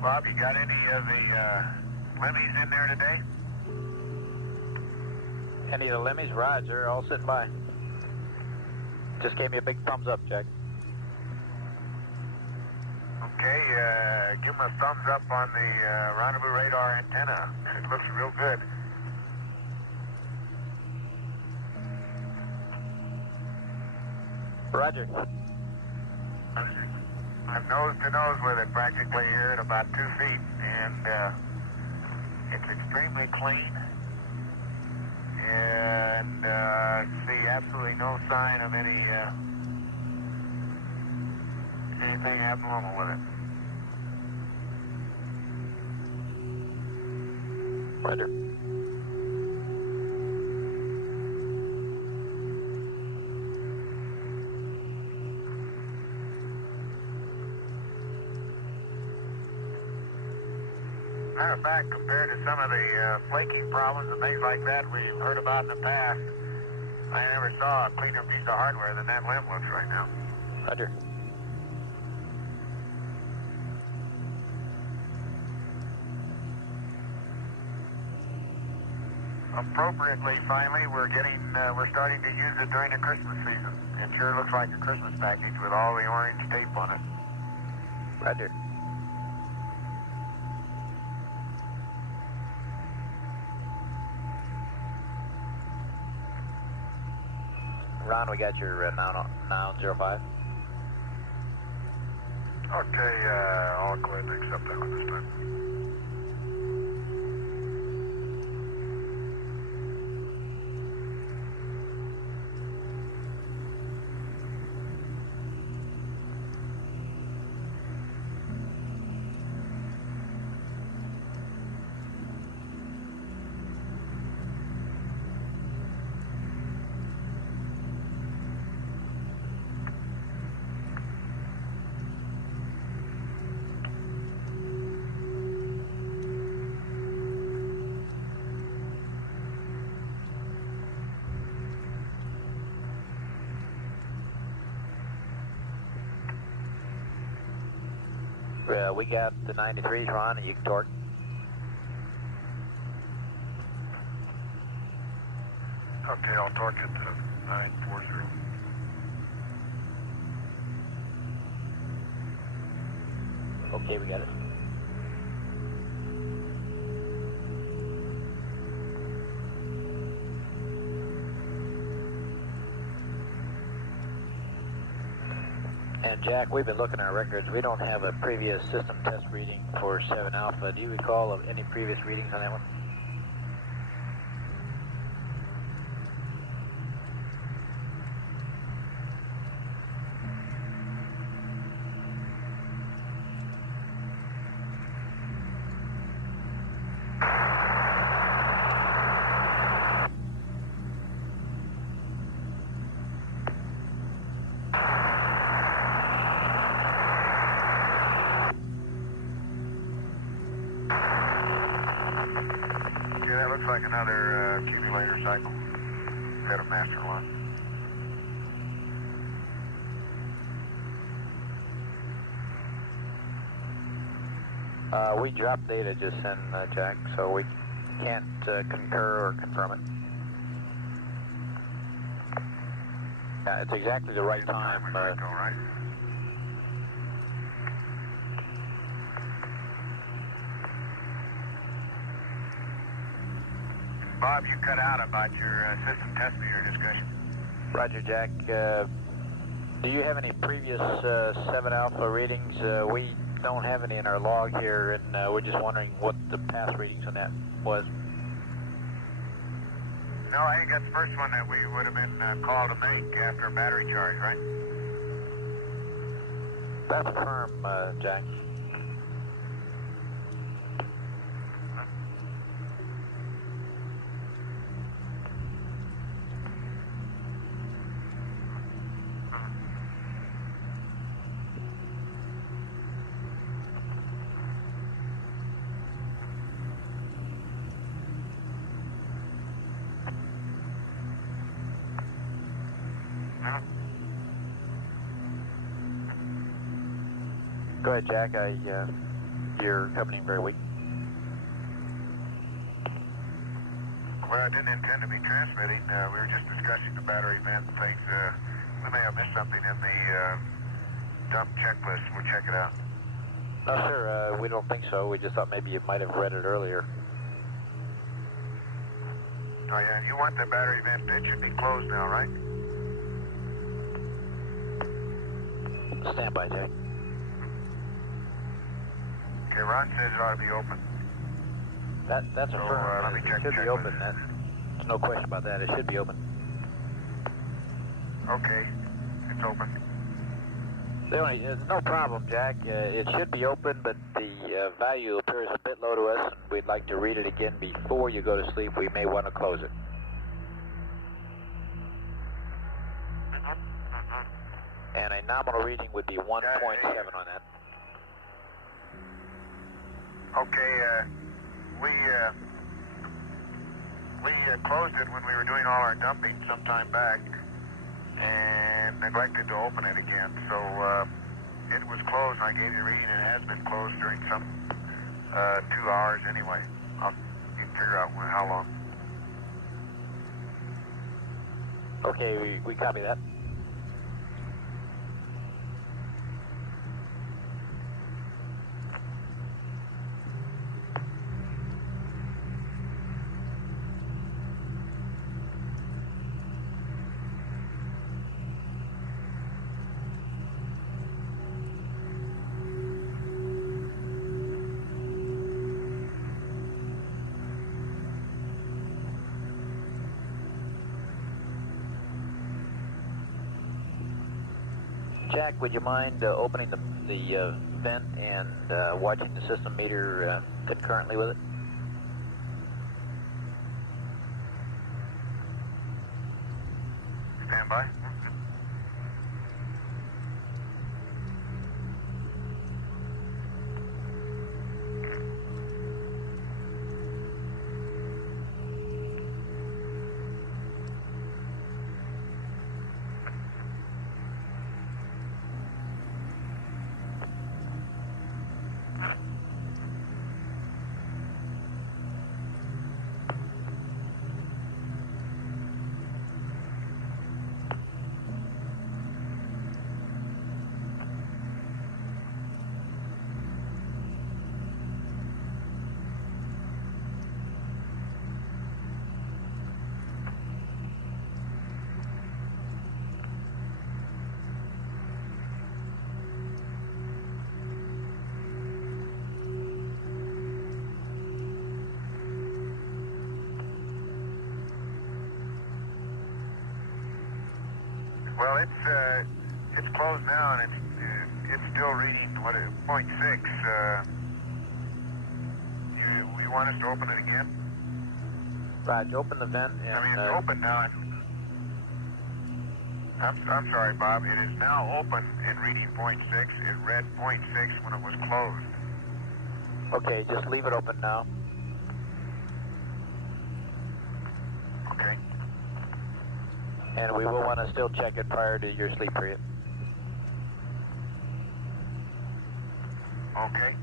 Bob, you got any of the Lemmies in there today? Any of the Lemmies? Roger, all sitting by. Just gave me a big thumbs up, Jack. Okay, give them a thumbs up on the rendezvous radar antenna. It looks real good. Roger. I'm nose to nose with it practically here at about 2 feet, and it's extremely clean, and see absolutely no sign of anything abnormal with it. Roger. Matter of fact, compared to some of the flaking problems and things like that we've heard about in the past, I never saw a cleaner piece of hardware than that limb looks right now. Roger. Appropriately, finally, we're starting to use it during the Christmas season. It sure looks like a Christmas package with all the orange tape on it. Roger. Ron, we got your noun 05. Okay, I'll go ahead and accept that one this time. We got the 93s, Ron, and you can torque. Okay, I'll torque it to 940. Okay, we got it. And Jack, we've been looking at our records. We don't have a previous system test reading for 7 Alpha. Do you recall of any previous readings on that one? Yeah, that looks like another accumulator cycle. Head of master one. We dropped data just in, Jack, so we can't concur or confirm it. Yeah, it's exactly the right time. Right? Bob, you cut out about your system test meter discussion. Roger, Jack. Do you have any previous 7 Alpha readings? We don't have any in our log here, and we're just wondering what the past readings on that was. No, I think that's the first one that we would have been called to make after a battery charge, right? That's firm, Jack. Go ahead, Jack. you're coming in very weak. Well, I didn't intend to be transmitting. We were just discussing the battery vent and things. We may have missed something in the dump checklist. We'll check it out. No, sir, we don't think so. We just thought maybe you might have read it earlier. Oh, yeah, you want the battery vent. It should be closed now, right? Stand by, Jack. Okay, Ron says it ought to be open. That's So, affirmed. let me check It should the be open. There's no question about that. It should be open. Okay, it's open. No problem, Jack. It should be open, but the value appears a bit low to us, and we'd like to read it again before you go to sleep. We may want to close it. And a nominal reading would be 1.7 on that. Okay, we closed it when we were doing all our dumping some time back and neglected to open it again. So it was closed, and I gave you a reading, and it has been closed during some 2 hours anyway. I'll figure out how long. Okay, we copy that. Jack, would you mind opening the vent and watching the system meter concurrently with it? Stand by. Well, it's closed now, and it's still reading 0.6. You want us to open it again? Right, open the vent and... I mean, it's open now. I'm sorry, Bob. It is now open and reading 0.6. It read 0.6 when it was closed. Okay, just leave it open now. Okay. And we will want to still check it prior to your sleep period. Okay.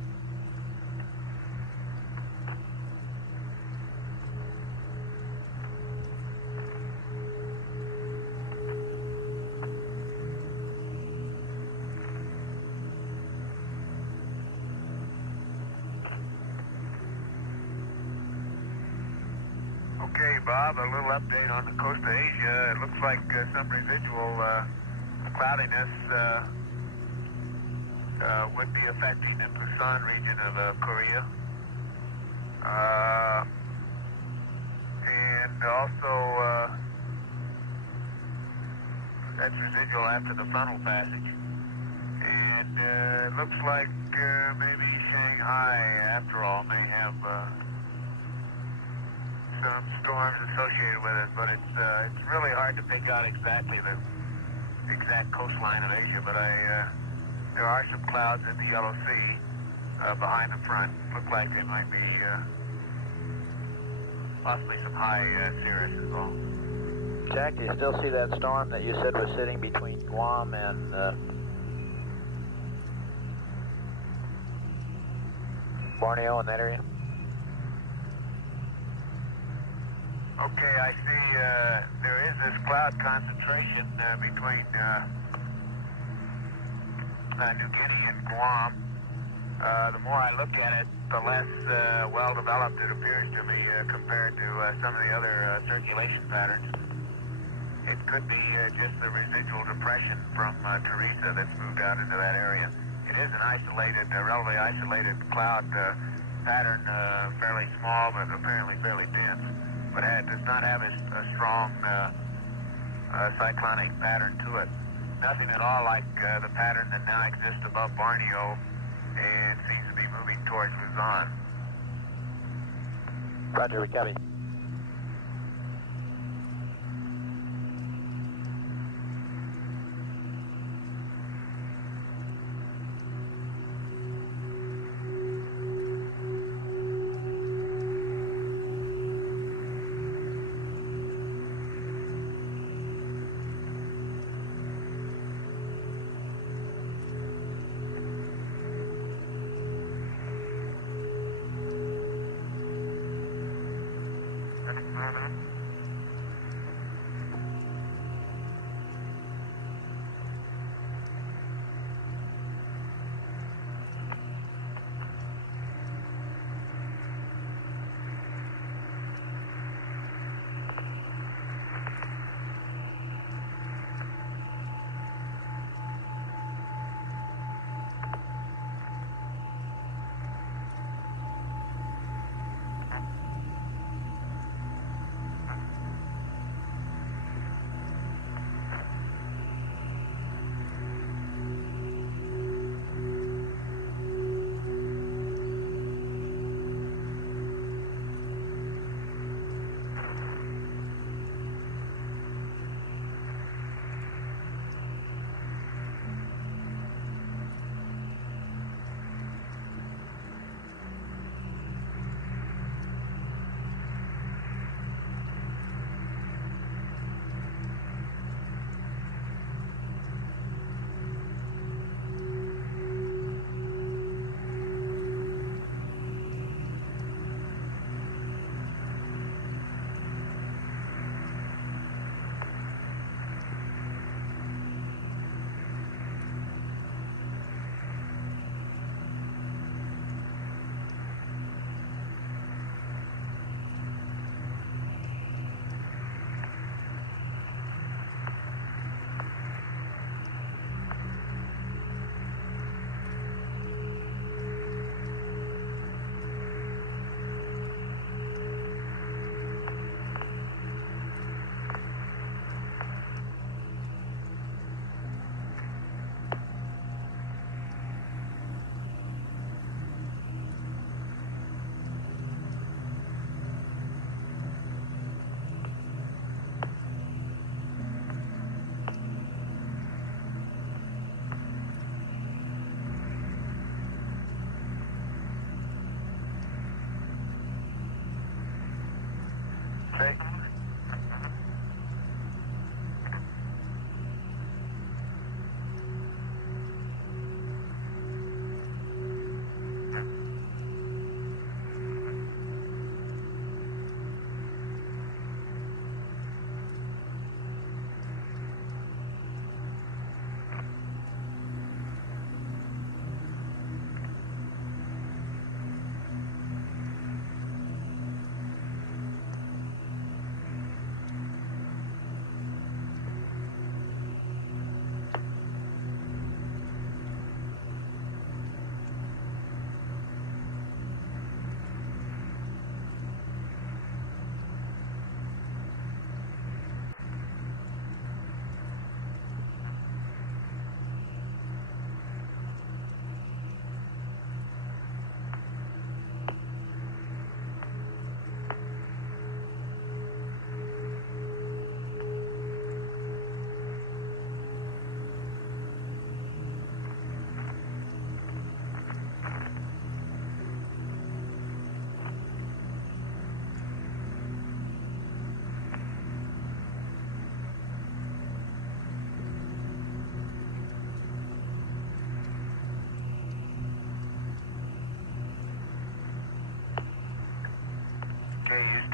Okay, Bob, a little update on the coast of Asia. It looks like some residual cloudiness would be affecting the Busan region of Korea. And also, that's residual after the funnel passage. And it looks like maybe Shanghai, after all, may have some storms associated with it, but it's really hard to pick out exactly the exact coastline of Asia. But there are some clouds in the Yellow Sea behind the front. Look like they might be possibly some high cirrus as well. Jack, do you still see that storm that you said was sitting between Guam and... Borneo in that area? Okay, I see there is this cloud concentration between New Guinea and Guam. The more I look at it, the less well-developed it appears to me compared to some of the other circulation patterns. It could be just the residual depression from Teresa that's moved out into that area. It is an isolated, relatively isolated cloud pattern, fairly small but apparently fairly dense, but it does not have a strong cyclonic pattern to it. Nothing at all like the pattern that now exists above Borneo and seems to be moving towards Luzon. Roger, we copy.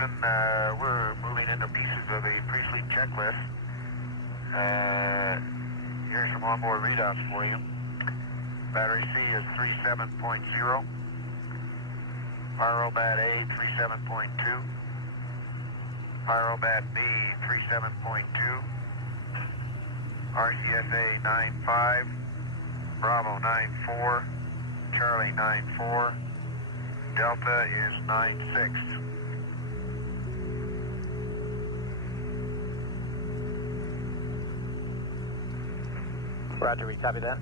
Stephen. We're moving into pieces of the pre-sleep checklist. Here's some onboard readouts for you. Battery C is 37.0. Pyrobat A 37.2. Pyrobat B 37.2. RCSA 95. Bravo 94. Charlie 94. Delta is 96. Roger, we copy that.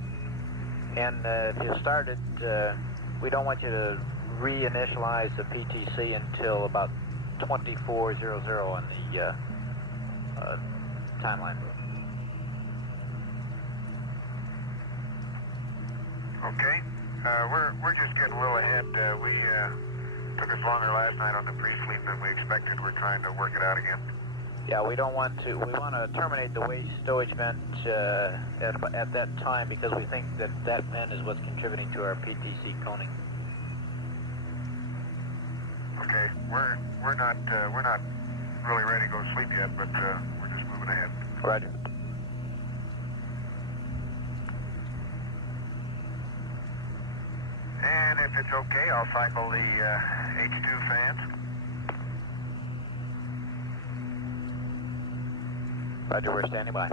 And if you started, we don't want you to reinitialize the PTC until about 2400 on the timeline. Okay. We're just getting a little ahead. We took us longer last night on the pre-sleep than we expected. We're trying to work it out again. Yeah, we don't want to. We want to terminate the waste stowage vent at that time because we think that that vent is what's contributing to our PTC coning. Okay, we're not really ready to go to sleep yet, but we're just moving ahead. Roger. And if it's okay, I'll cycle the H2 fans. Roger, we're standing by.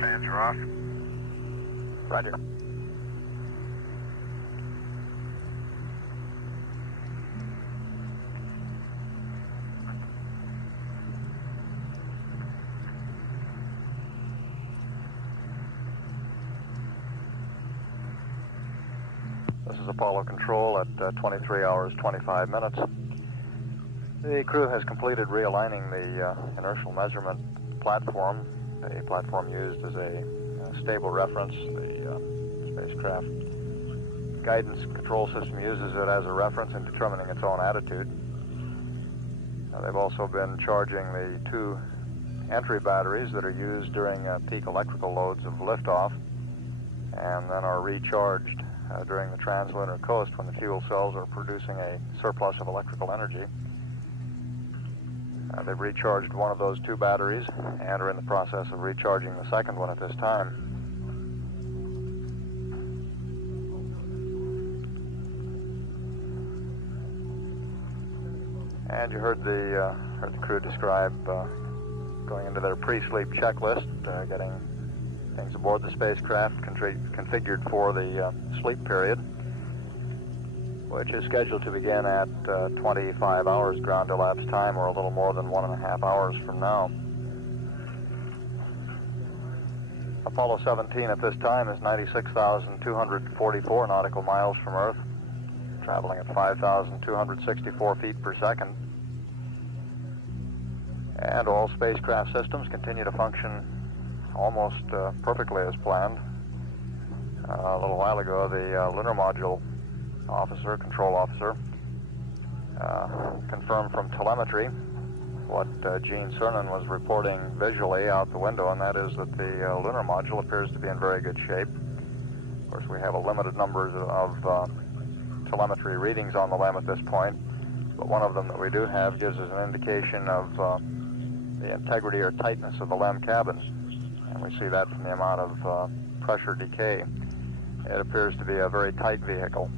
Fans are off. Roger. This is Apollo Control at 23 hours 25 minutes. The crew has completed realigning the inertial measurement platform, a platform used as a stable reference. The spacecraft guidance control system uses it as a reference in determining its own attitude. They've also been charging the two entry batteries that are used during peak electrical loads of liftoff, and then are recharged during the translunar coast when the fuel cells are producing a surplus of electrical energy. They've recharged one of those two batteries and are in the process of recharging the second one at this time. And you heard the crew describe going into their pre-sleep checklist, getting things aboard the spacecraft configured for the sleep period, which is scheduled to begin at 25 hours ground elapsed time, or a little more than 1.5 hours from now. Apollo 17 at this time is 96,244 nautical miles from Earth, traveling at 5,264 feet per second. And all spacecraft systems continue to function almost perfectly as planned. A little while ago, the lunar module control officer, confirmed from telemetry what Gene Cernan was reporting visually out the window, and that is that the lunar module appears to be in very good shape. Of course, we have a limited number of telemetry readings on the LEM at this point, but one of them that we do have gives us an indication of the integrity or tightness of the LEM cabins, and we see that from the amount of pressure decay. It appears to be a very tight vehicle.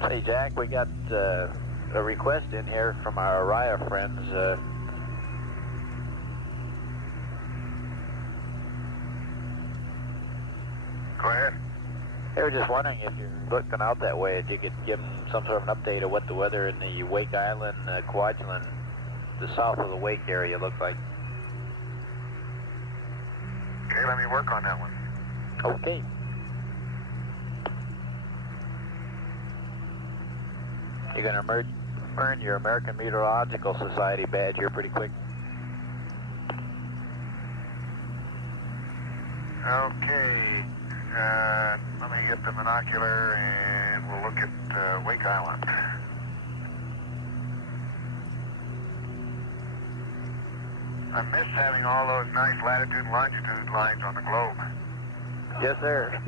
Hey, Jack, we got a request in here from our Araya friends. Go ahead. They were just wondering if you're looking out that way, if you could give them some sort of an update of what the weather in the Wake Island, Kwajalein, the south of the Wake area looks like. Okay, let me work on that one. Okay. You're going to earn your American Meteorological Society badge here pretty quick. Okay. Let me get the binocular and we'll look at Wake Island. I miss having all those nice latitude and longitude lines on the globe. Yes, sir.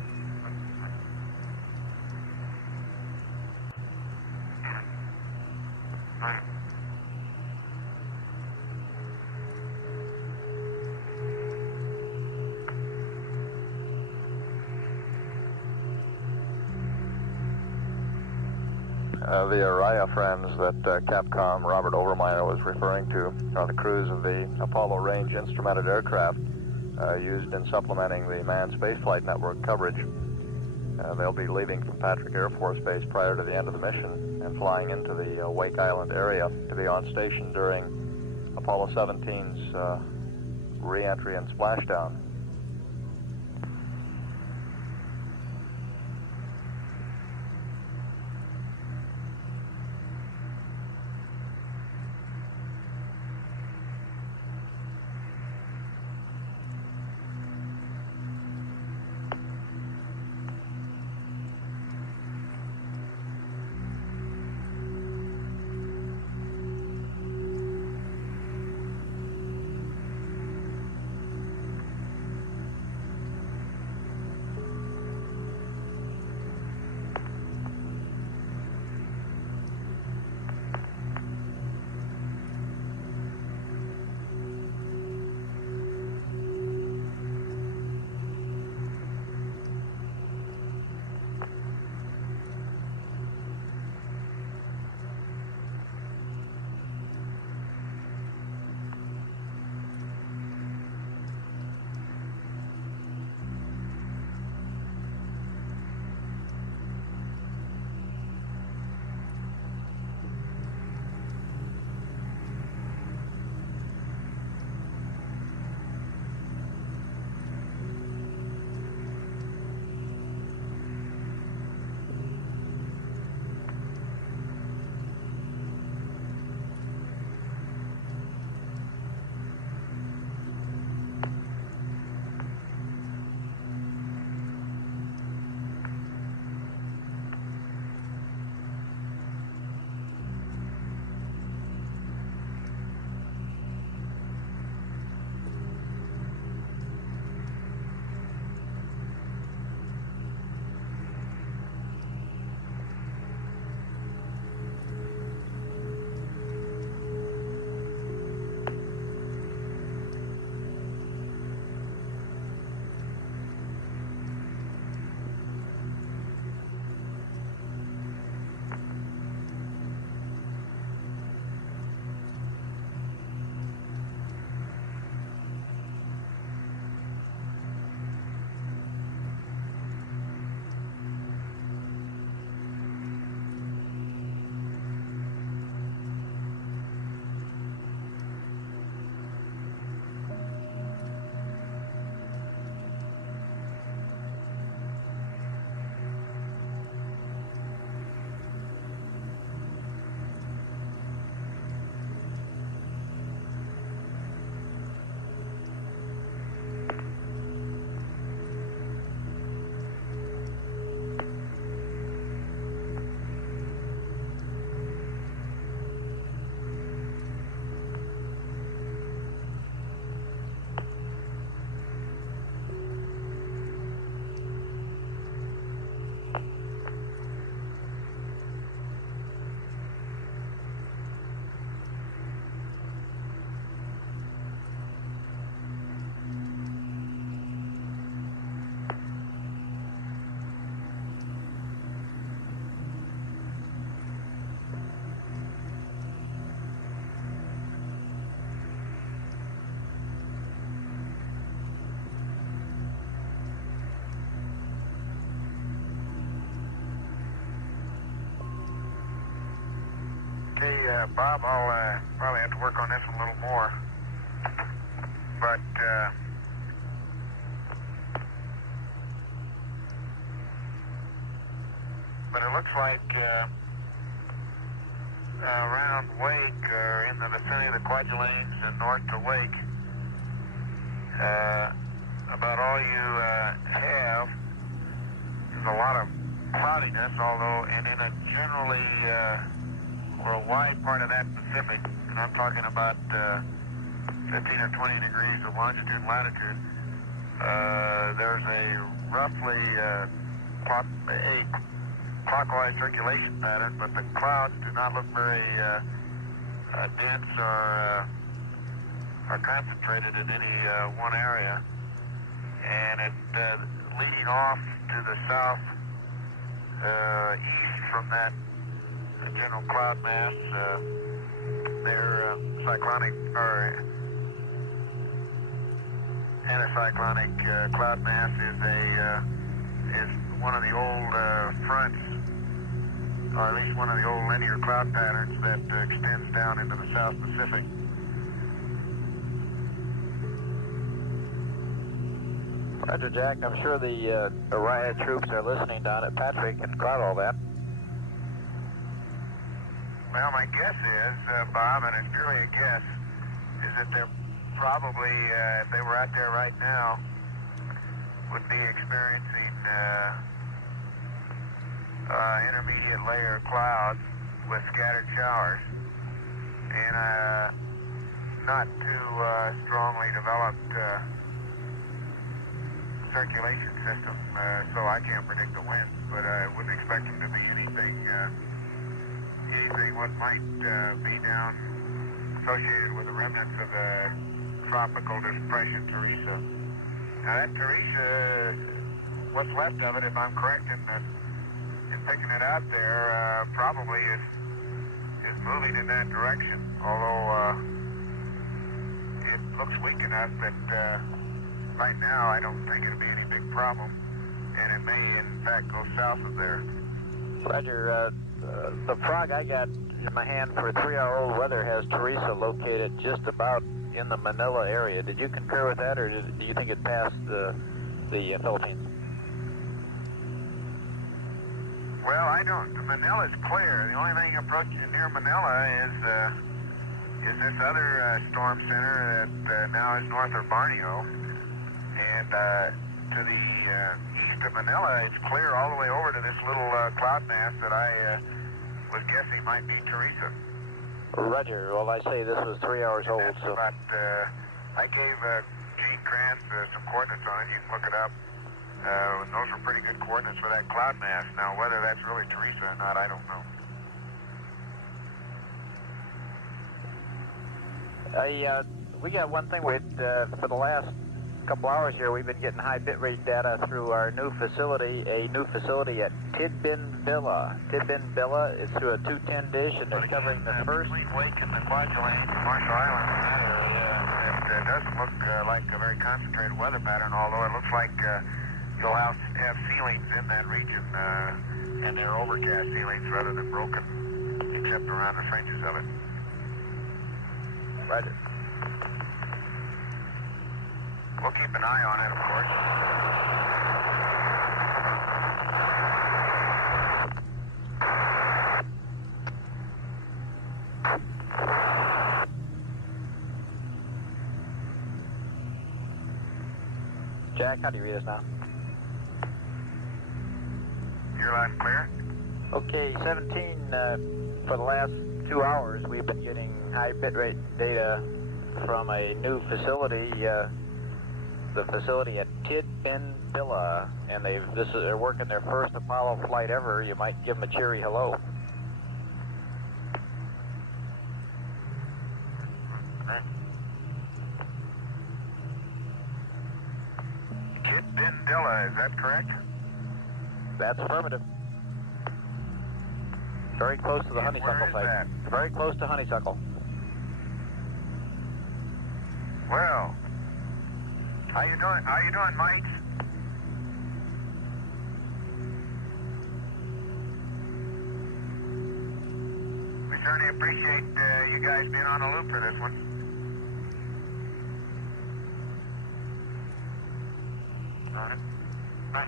The Araya friends that Capcom Robert Overmyer was referring to are the crews of the Apollo range instrumented aircraft used in supplementing the manned spaceflight network coverage. They'll be leaving from Patrick Air Force Base prior to the end of the mission and flying into the Wake Island area to be on station during Apollo 17's re-entry and splashdown. Okay, Bob, I'll probably have to work on this one a little more. But it looks like around Wake, or in the vicinity of the Kwajaleins and north to Wake, about all you have is a lot of cloudiness, although, and in a generally, or a wide part of that Pacific, and I'm talking about 15 or 20 degrees of longitude and latitude, there's a roughly a clockwise circulation pattern, but the clouds do not look very dense or concentrated in any one area. And it leading off to the south east from that general cloud mass, their cyclonic or anticyclonic cloud mass is one of the old fronts, or at least one of the old linear cloud patterns that extends down into the South Pacific. Roger, Jack. I'm sure the Orion troops are listening down at Patrick and cloud all that. Well, my guess is, Bob, and it's purely a guess, is that they're probably, if they were out there right now, would be experiencing intermediate layer clouds with scattered showers and not too strongly developed circulation system, so I can't predict the winds, but I wouldn't expect them to be anything what might be down associated with the remnants of the tropical depression Teresa. Now that Teresa, what's left of it, if I'm correct in picking it out there, probably is moving in that direction, although it looks weak enough that right now I don't think it'll be any big problem, and it may in fact go south of there. Roger, the frog I got in my hand for 3-hour-old weather has Teresa located just about in the Manila area. Did you concur with that, or do you think it passed the Philippines? Well, I don't. Manila's clear. The only thing approaching near Manila is this other storm center that now is north of Borneo, and to the east of Manila, it's clear all the way over to this little cloud mass that I was guessing might be Teresa. Roger. Well, I say this was 3 hours old, so... About, I gave Gene Krantz some coordinates on it. You can look it up. Those were pretty good coordinates for that cloud mass. Now, whether that's really Teresa or not, I don't know. We got one thing for the last couple hours here, we've been getting high bitrate data through our new facility, at Tidbin Villa. Tidbin Villa is through a 210 dish, and they're covering the first... Between Wake and the Kwajalein, Marshall Islands, in that area, it doesn't look like a very concentrated weather pattern, although it looks like you'll have ceilings in that region, and they're overcast ceilings rather than broken, except around the fringes of it. Roger. We'll keep an eye on it, of course. Jack, how do you read us now? You're loud and clear? Okay, 17, for the last 2 hours, we've been getting high bitrate data from a new facility, the facility at Tidbin Villa, and they're working their first Apollo flight ever. You might give them a cheery hello. Tidbin Villa, is that correct? That's affirmative. Very close to the honeysuckle site. That? Very close to honeysuckle. Well, how you doing, Mike? We certainly appreciate you guys being on the loop for this one. All right. Bye.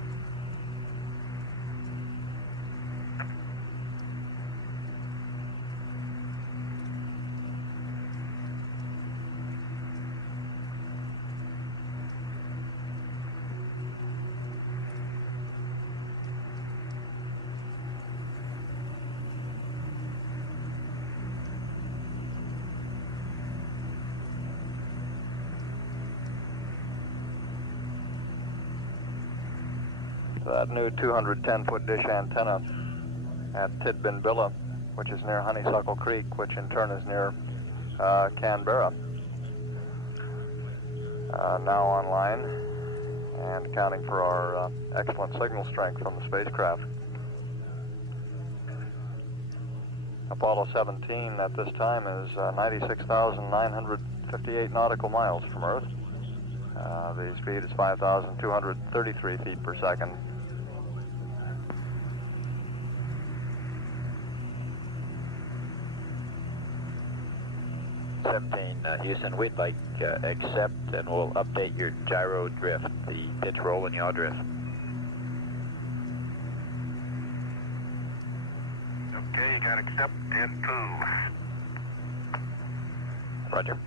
That new 210-foot dish antenna at Tidbinbilla, which is near Honeysuckle Creek, which in turn is near Canberra, now online and accounting for our excellent signal strength from the spacecraft. Apollo 17 at this time is 96,958 nautical miles from Earth. The speed is 5,233 feet per second. Houston, we'd like accept, and we'll update your gyro drift, the pitch roll and yaw drift. Okay, you got accept and poo. Roger.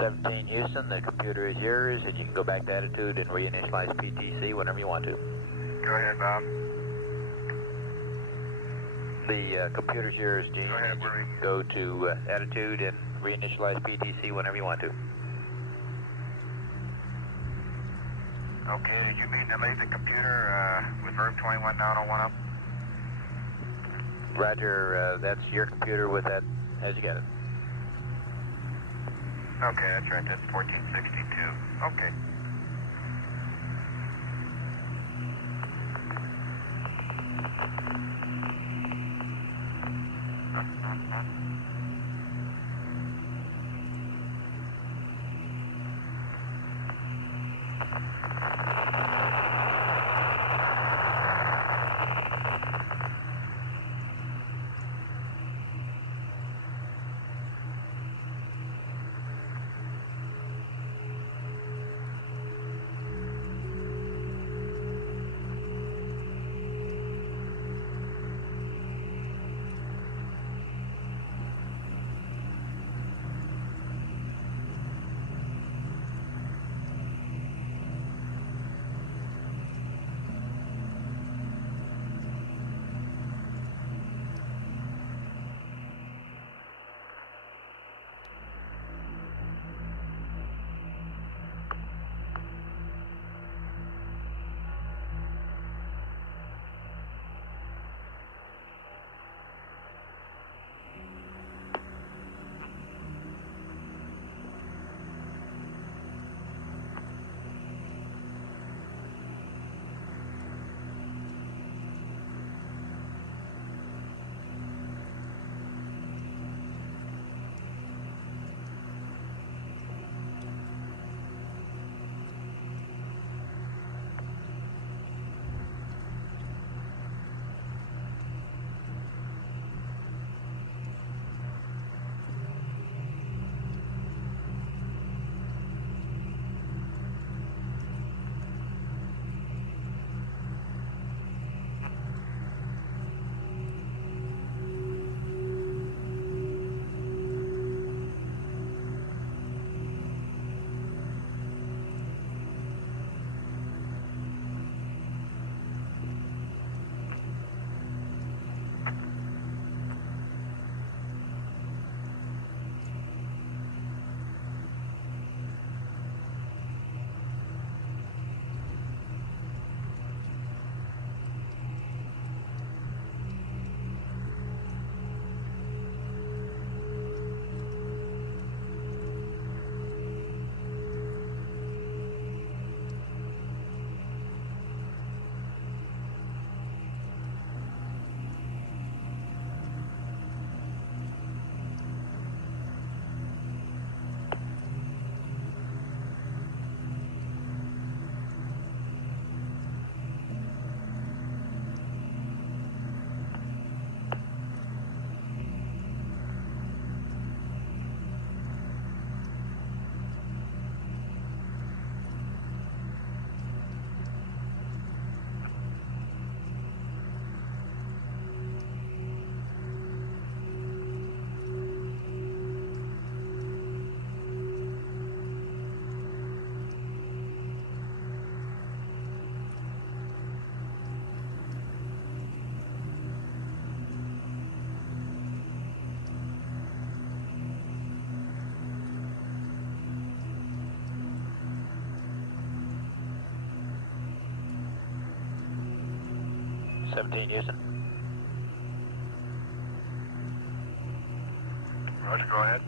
17 Houston, the computer is yours, and you can go back to attitude and reinitialize PTC whenever you want to. Go ahead, Bob. The computer's yours, Gene. Go ahead, and you Marie. can go to attitude and reinitialize PTC whenever you want to. Okay, did you mean to leave the computer with verb 21 down on 1 up? Roger, that's your computer with that. How'd you get it? Okay, that's right. That's 1462. Okay. Seventeen Houston. Roger, go ahead.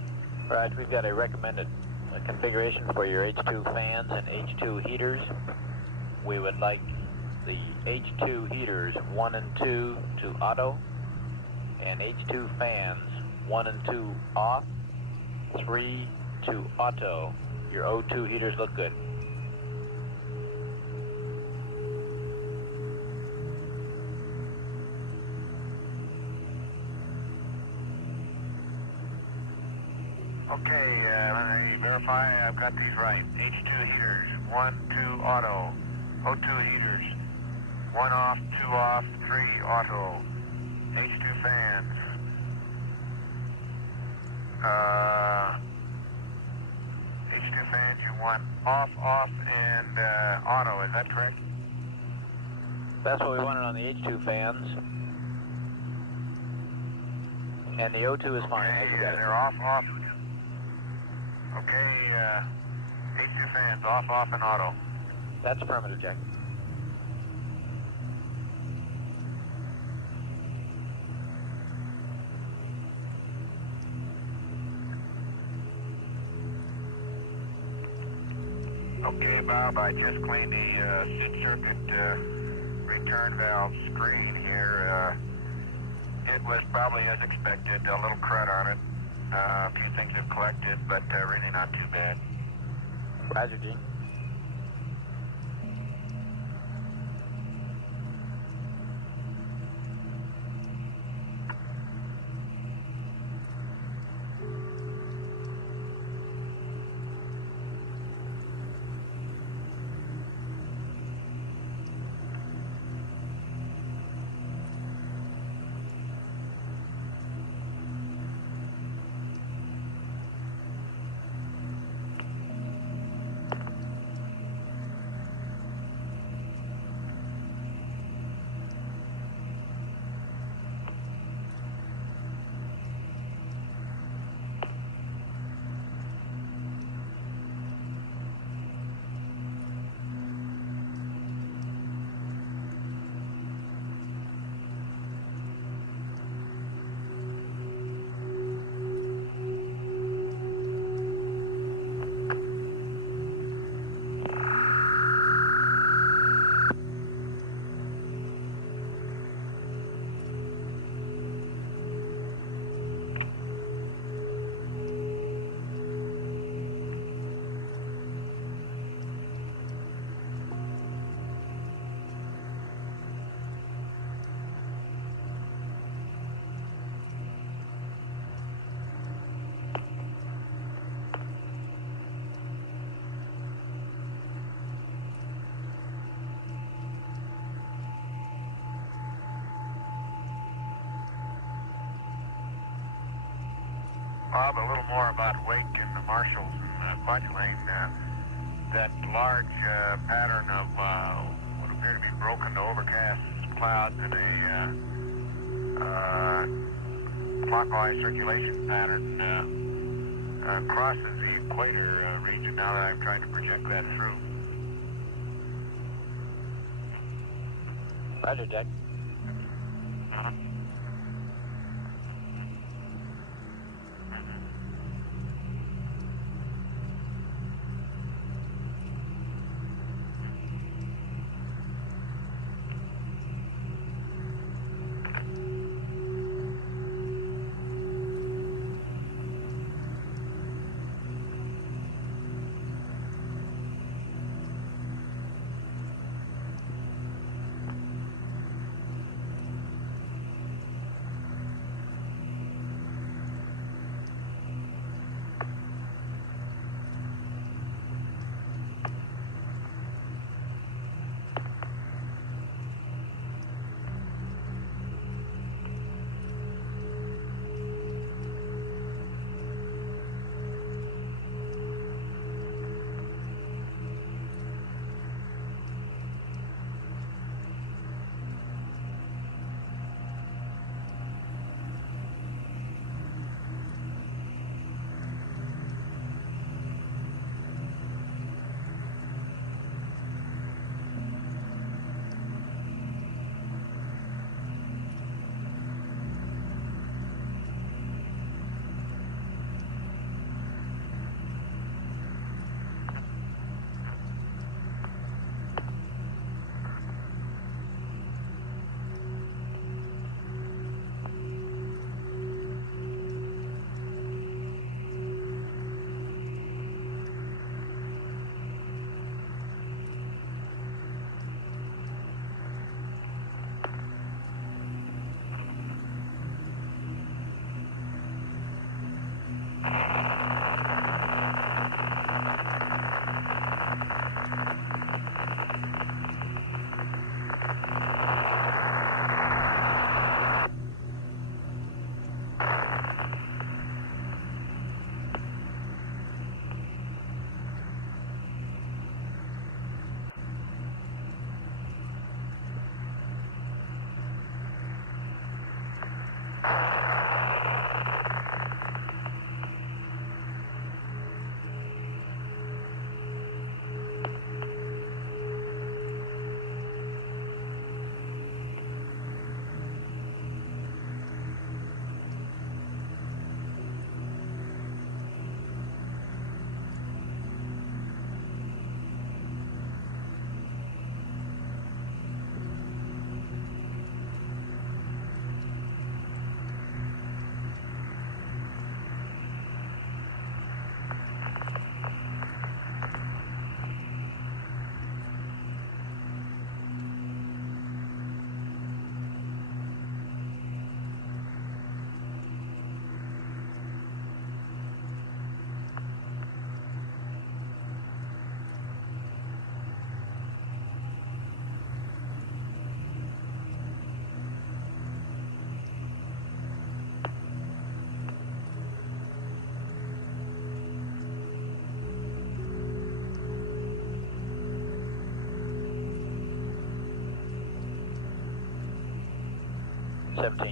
Right, we've got a recommended configuration for your H2 fans and H2 heaters. We would like the H2 heaters 1 and 2 to auto, and H2 fans 1 and 2 off, 3 to auto. Your O2 heaters look good. Okay, let me verify I've got these right. H2 heaters, 1, 2 auto. O2 heaters, 1 off, 2 off, 3 auto. H2 fans. H2 fans, you want off, and auto, is that correct? That's what we wanted on the H2 fans. And the O2 is fine. Okay, they're off. Okay, H2 fans, off, and auto. That's affirmative, Jack. Okay, Bob, I just cleaned the seat circuit return valve screen here. It was probably as expected, a little crud on it. A few things have collected, but really not too bad. Roger, Gene. Bob, a little more about Wake and the Marshalls and Fudge Lane. That large pattern of what appear to be broken to overcast clouds in a clockwise circulation pattern crosses the equator region now that I'm trying to project that through. Roger, Jack.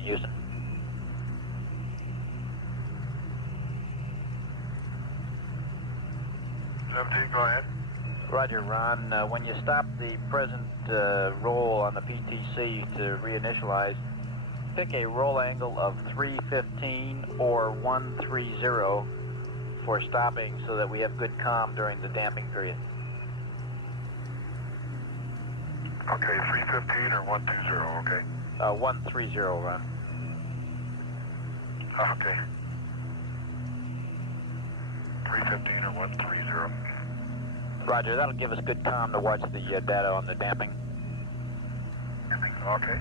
Houston. 17, go ahead. Roger, Ron. When you stop the present roll on the PTC to reinitialize, pick a roll angle of 315 or 130 for stopping so that we have good comm during the damping period. Okay, 315 or 120, okay. 130, Ron. Okay. 315 or 130. Roger, that'll give us good comm to watch the data on the damping. Okay.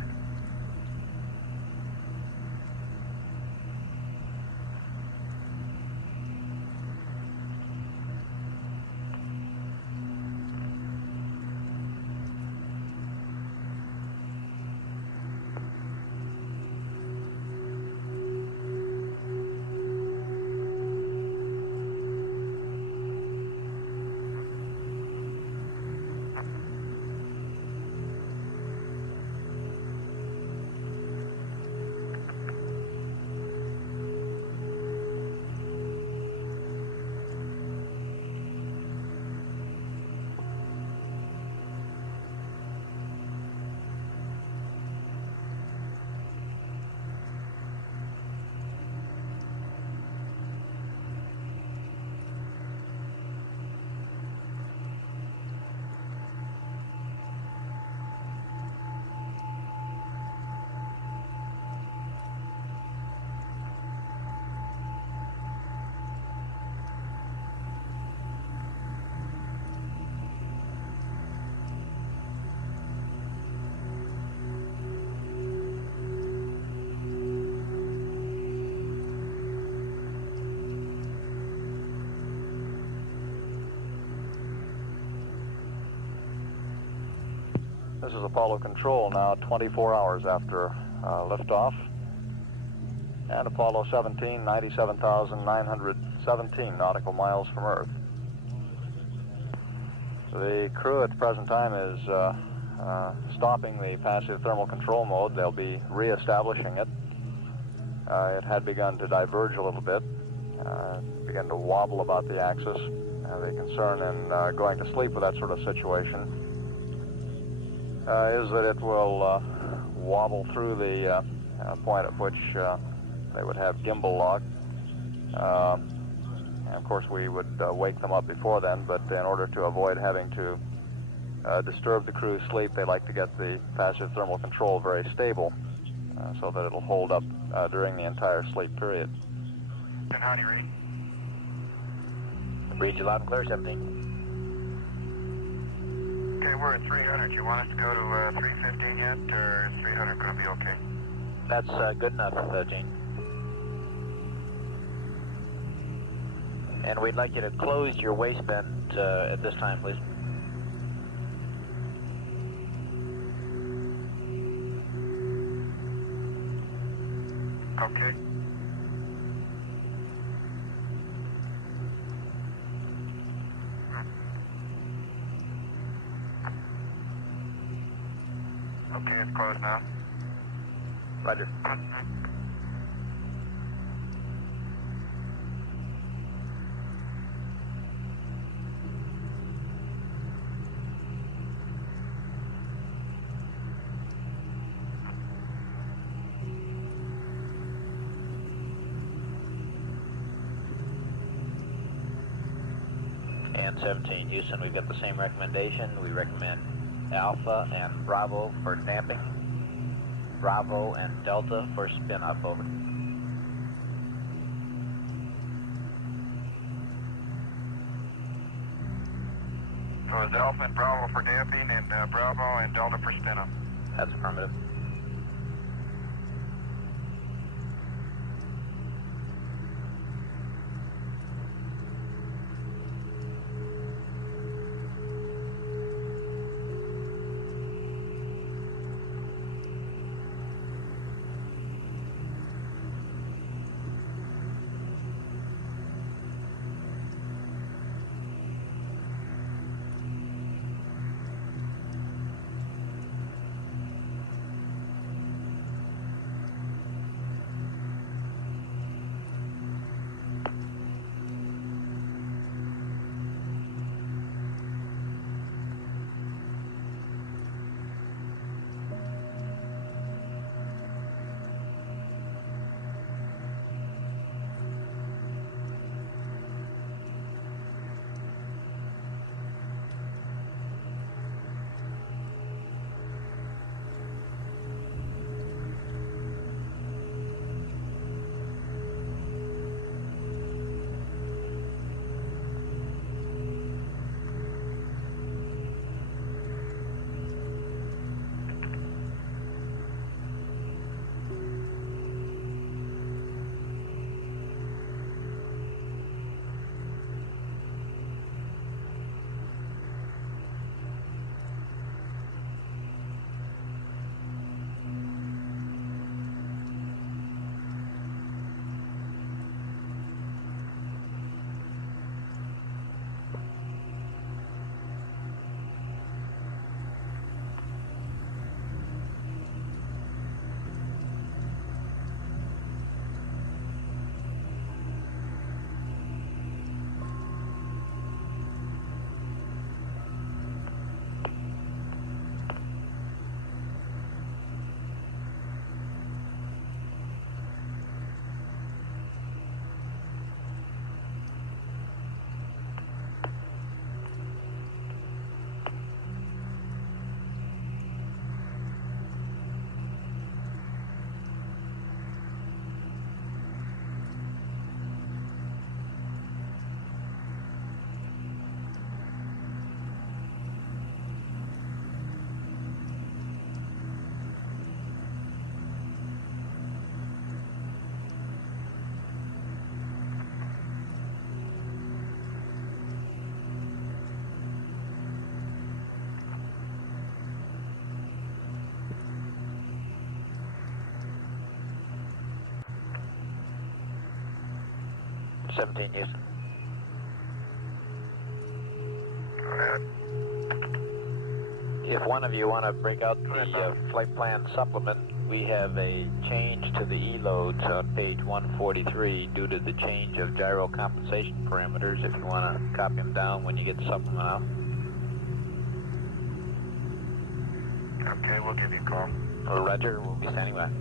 This is Apollo Control now 24 hours after liftoff. And Apollo 17, 97,917 nautical miles from Earth. The crew at the present time is stopping the passive thermal control mode. They'll be re-establishing it. It had begun to diverge a little bit, began to wobble about the axis. The concern in going to sleep with that sort of situation is that it will wobble through the point at which they would have gimbal lock. And of course we would wake them up before then, but in order to avoid having to disturb the crew's sleep, they like to get the passive thermal control very stable so that it'll hold up during the entire sleep period. And how do you read? Read you loud and clear, 17. Okay, we're at 300. You want us to go to 315 yet, or is 300 going to be okay? That's good enough, Gene. And we'd like you to close your waistband at this time, please. Okay. Okay, it's closed now. Roger. and 17 Houston, we've got the same recommendation. We recommend Alpha and Bravo for damping, Bravo and Delta for spin up, over. So it's Alpha and Bravo for damping and Bravo and Delta for spin up. That's affirmative. Seventeen Houston. Go ahead. If one of you want to break out the flight plan supplement, we have a change to the E-loads on page 143 due to the change of gyro compensation parameters. If you want to copy them down when you get the supplement out. Okay, we'll give you a call. Roger, we'll be standing by.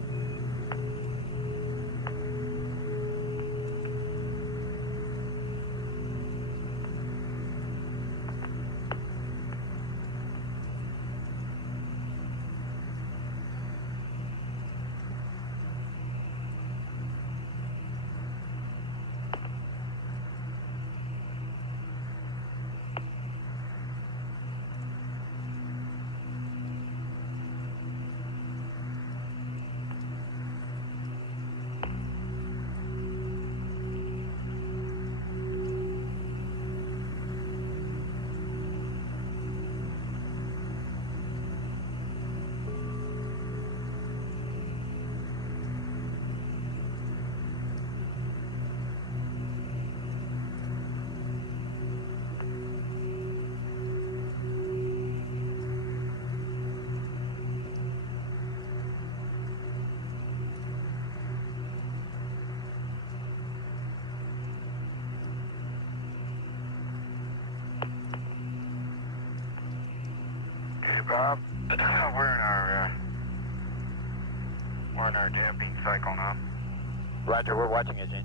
Bob, we're in our damping cycle now. Roger, we're watching it, Gene.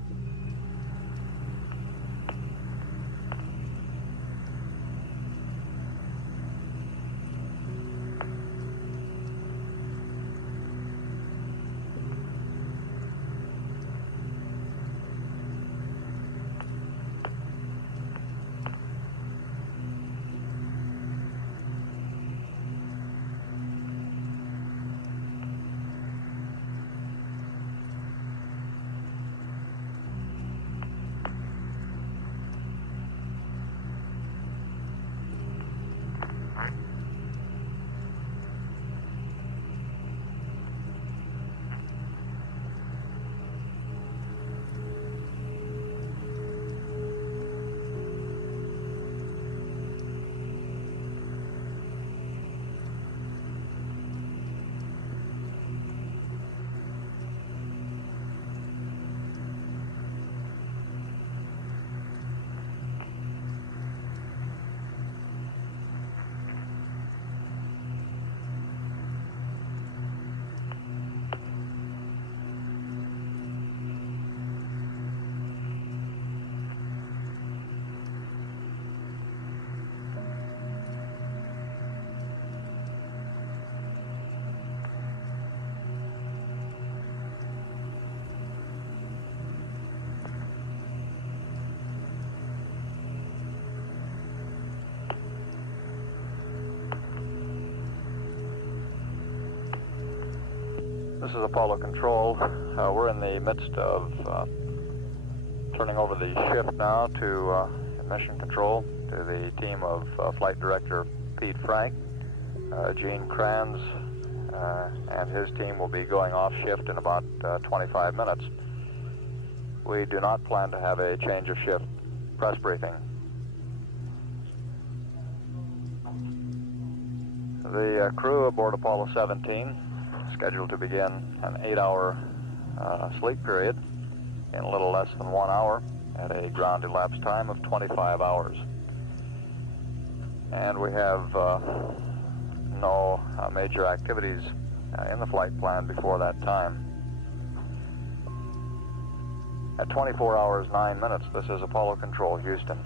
This is Apollo Control. We're in the midst of turning over the shift now to Mission Control, to the team of Flight Director Pete Frank. Gene Kranz and his team will be going off shift in about 25 minutes. We do not plan to have a change of shift press briefing. The crew aboard Apollo 17 scheduled to begin an 8-hour sleep period in a little less than 1 hour at a ground elapsed time of 25 hours. And we have no major activities in the flight plan before that time. At 24 hours 9 minutes, this is Apollo Control, Houston.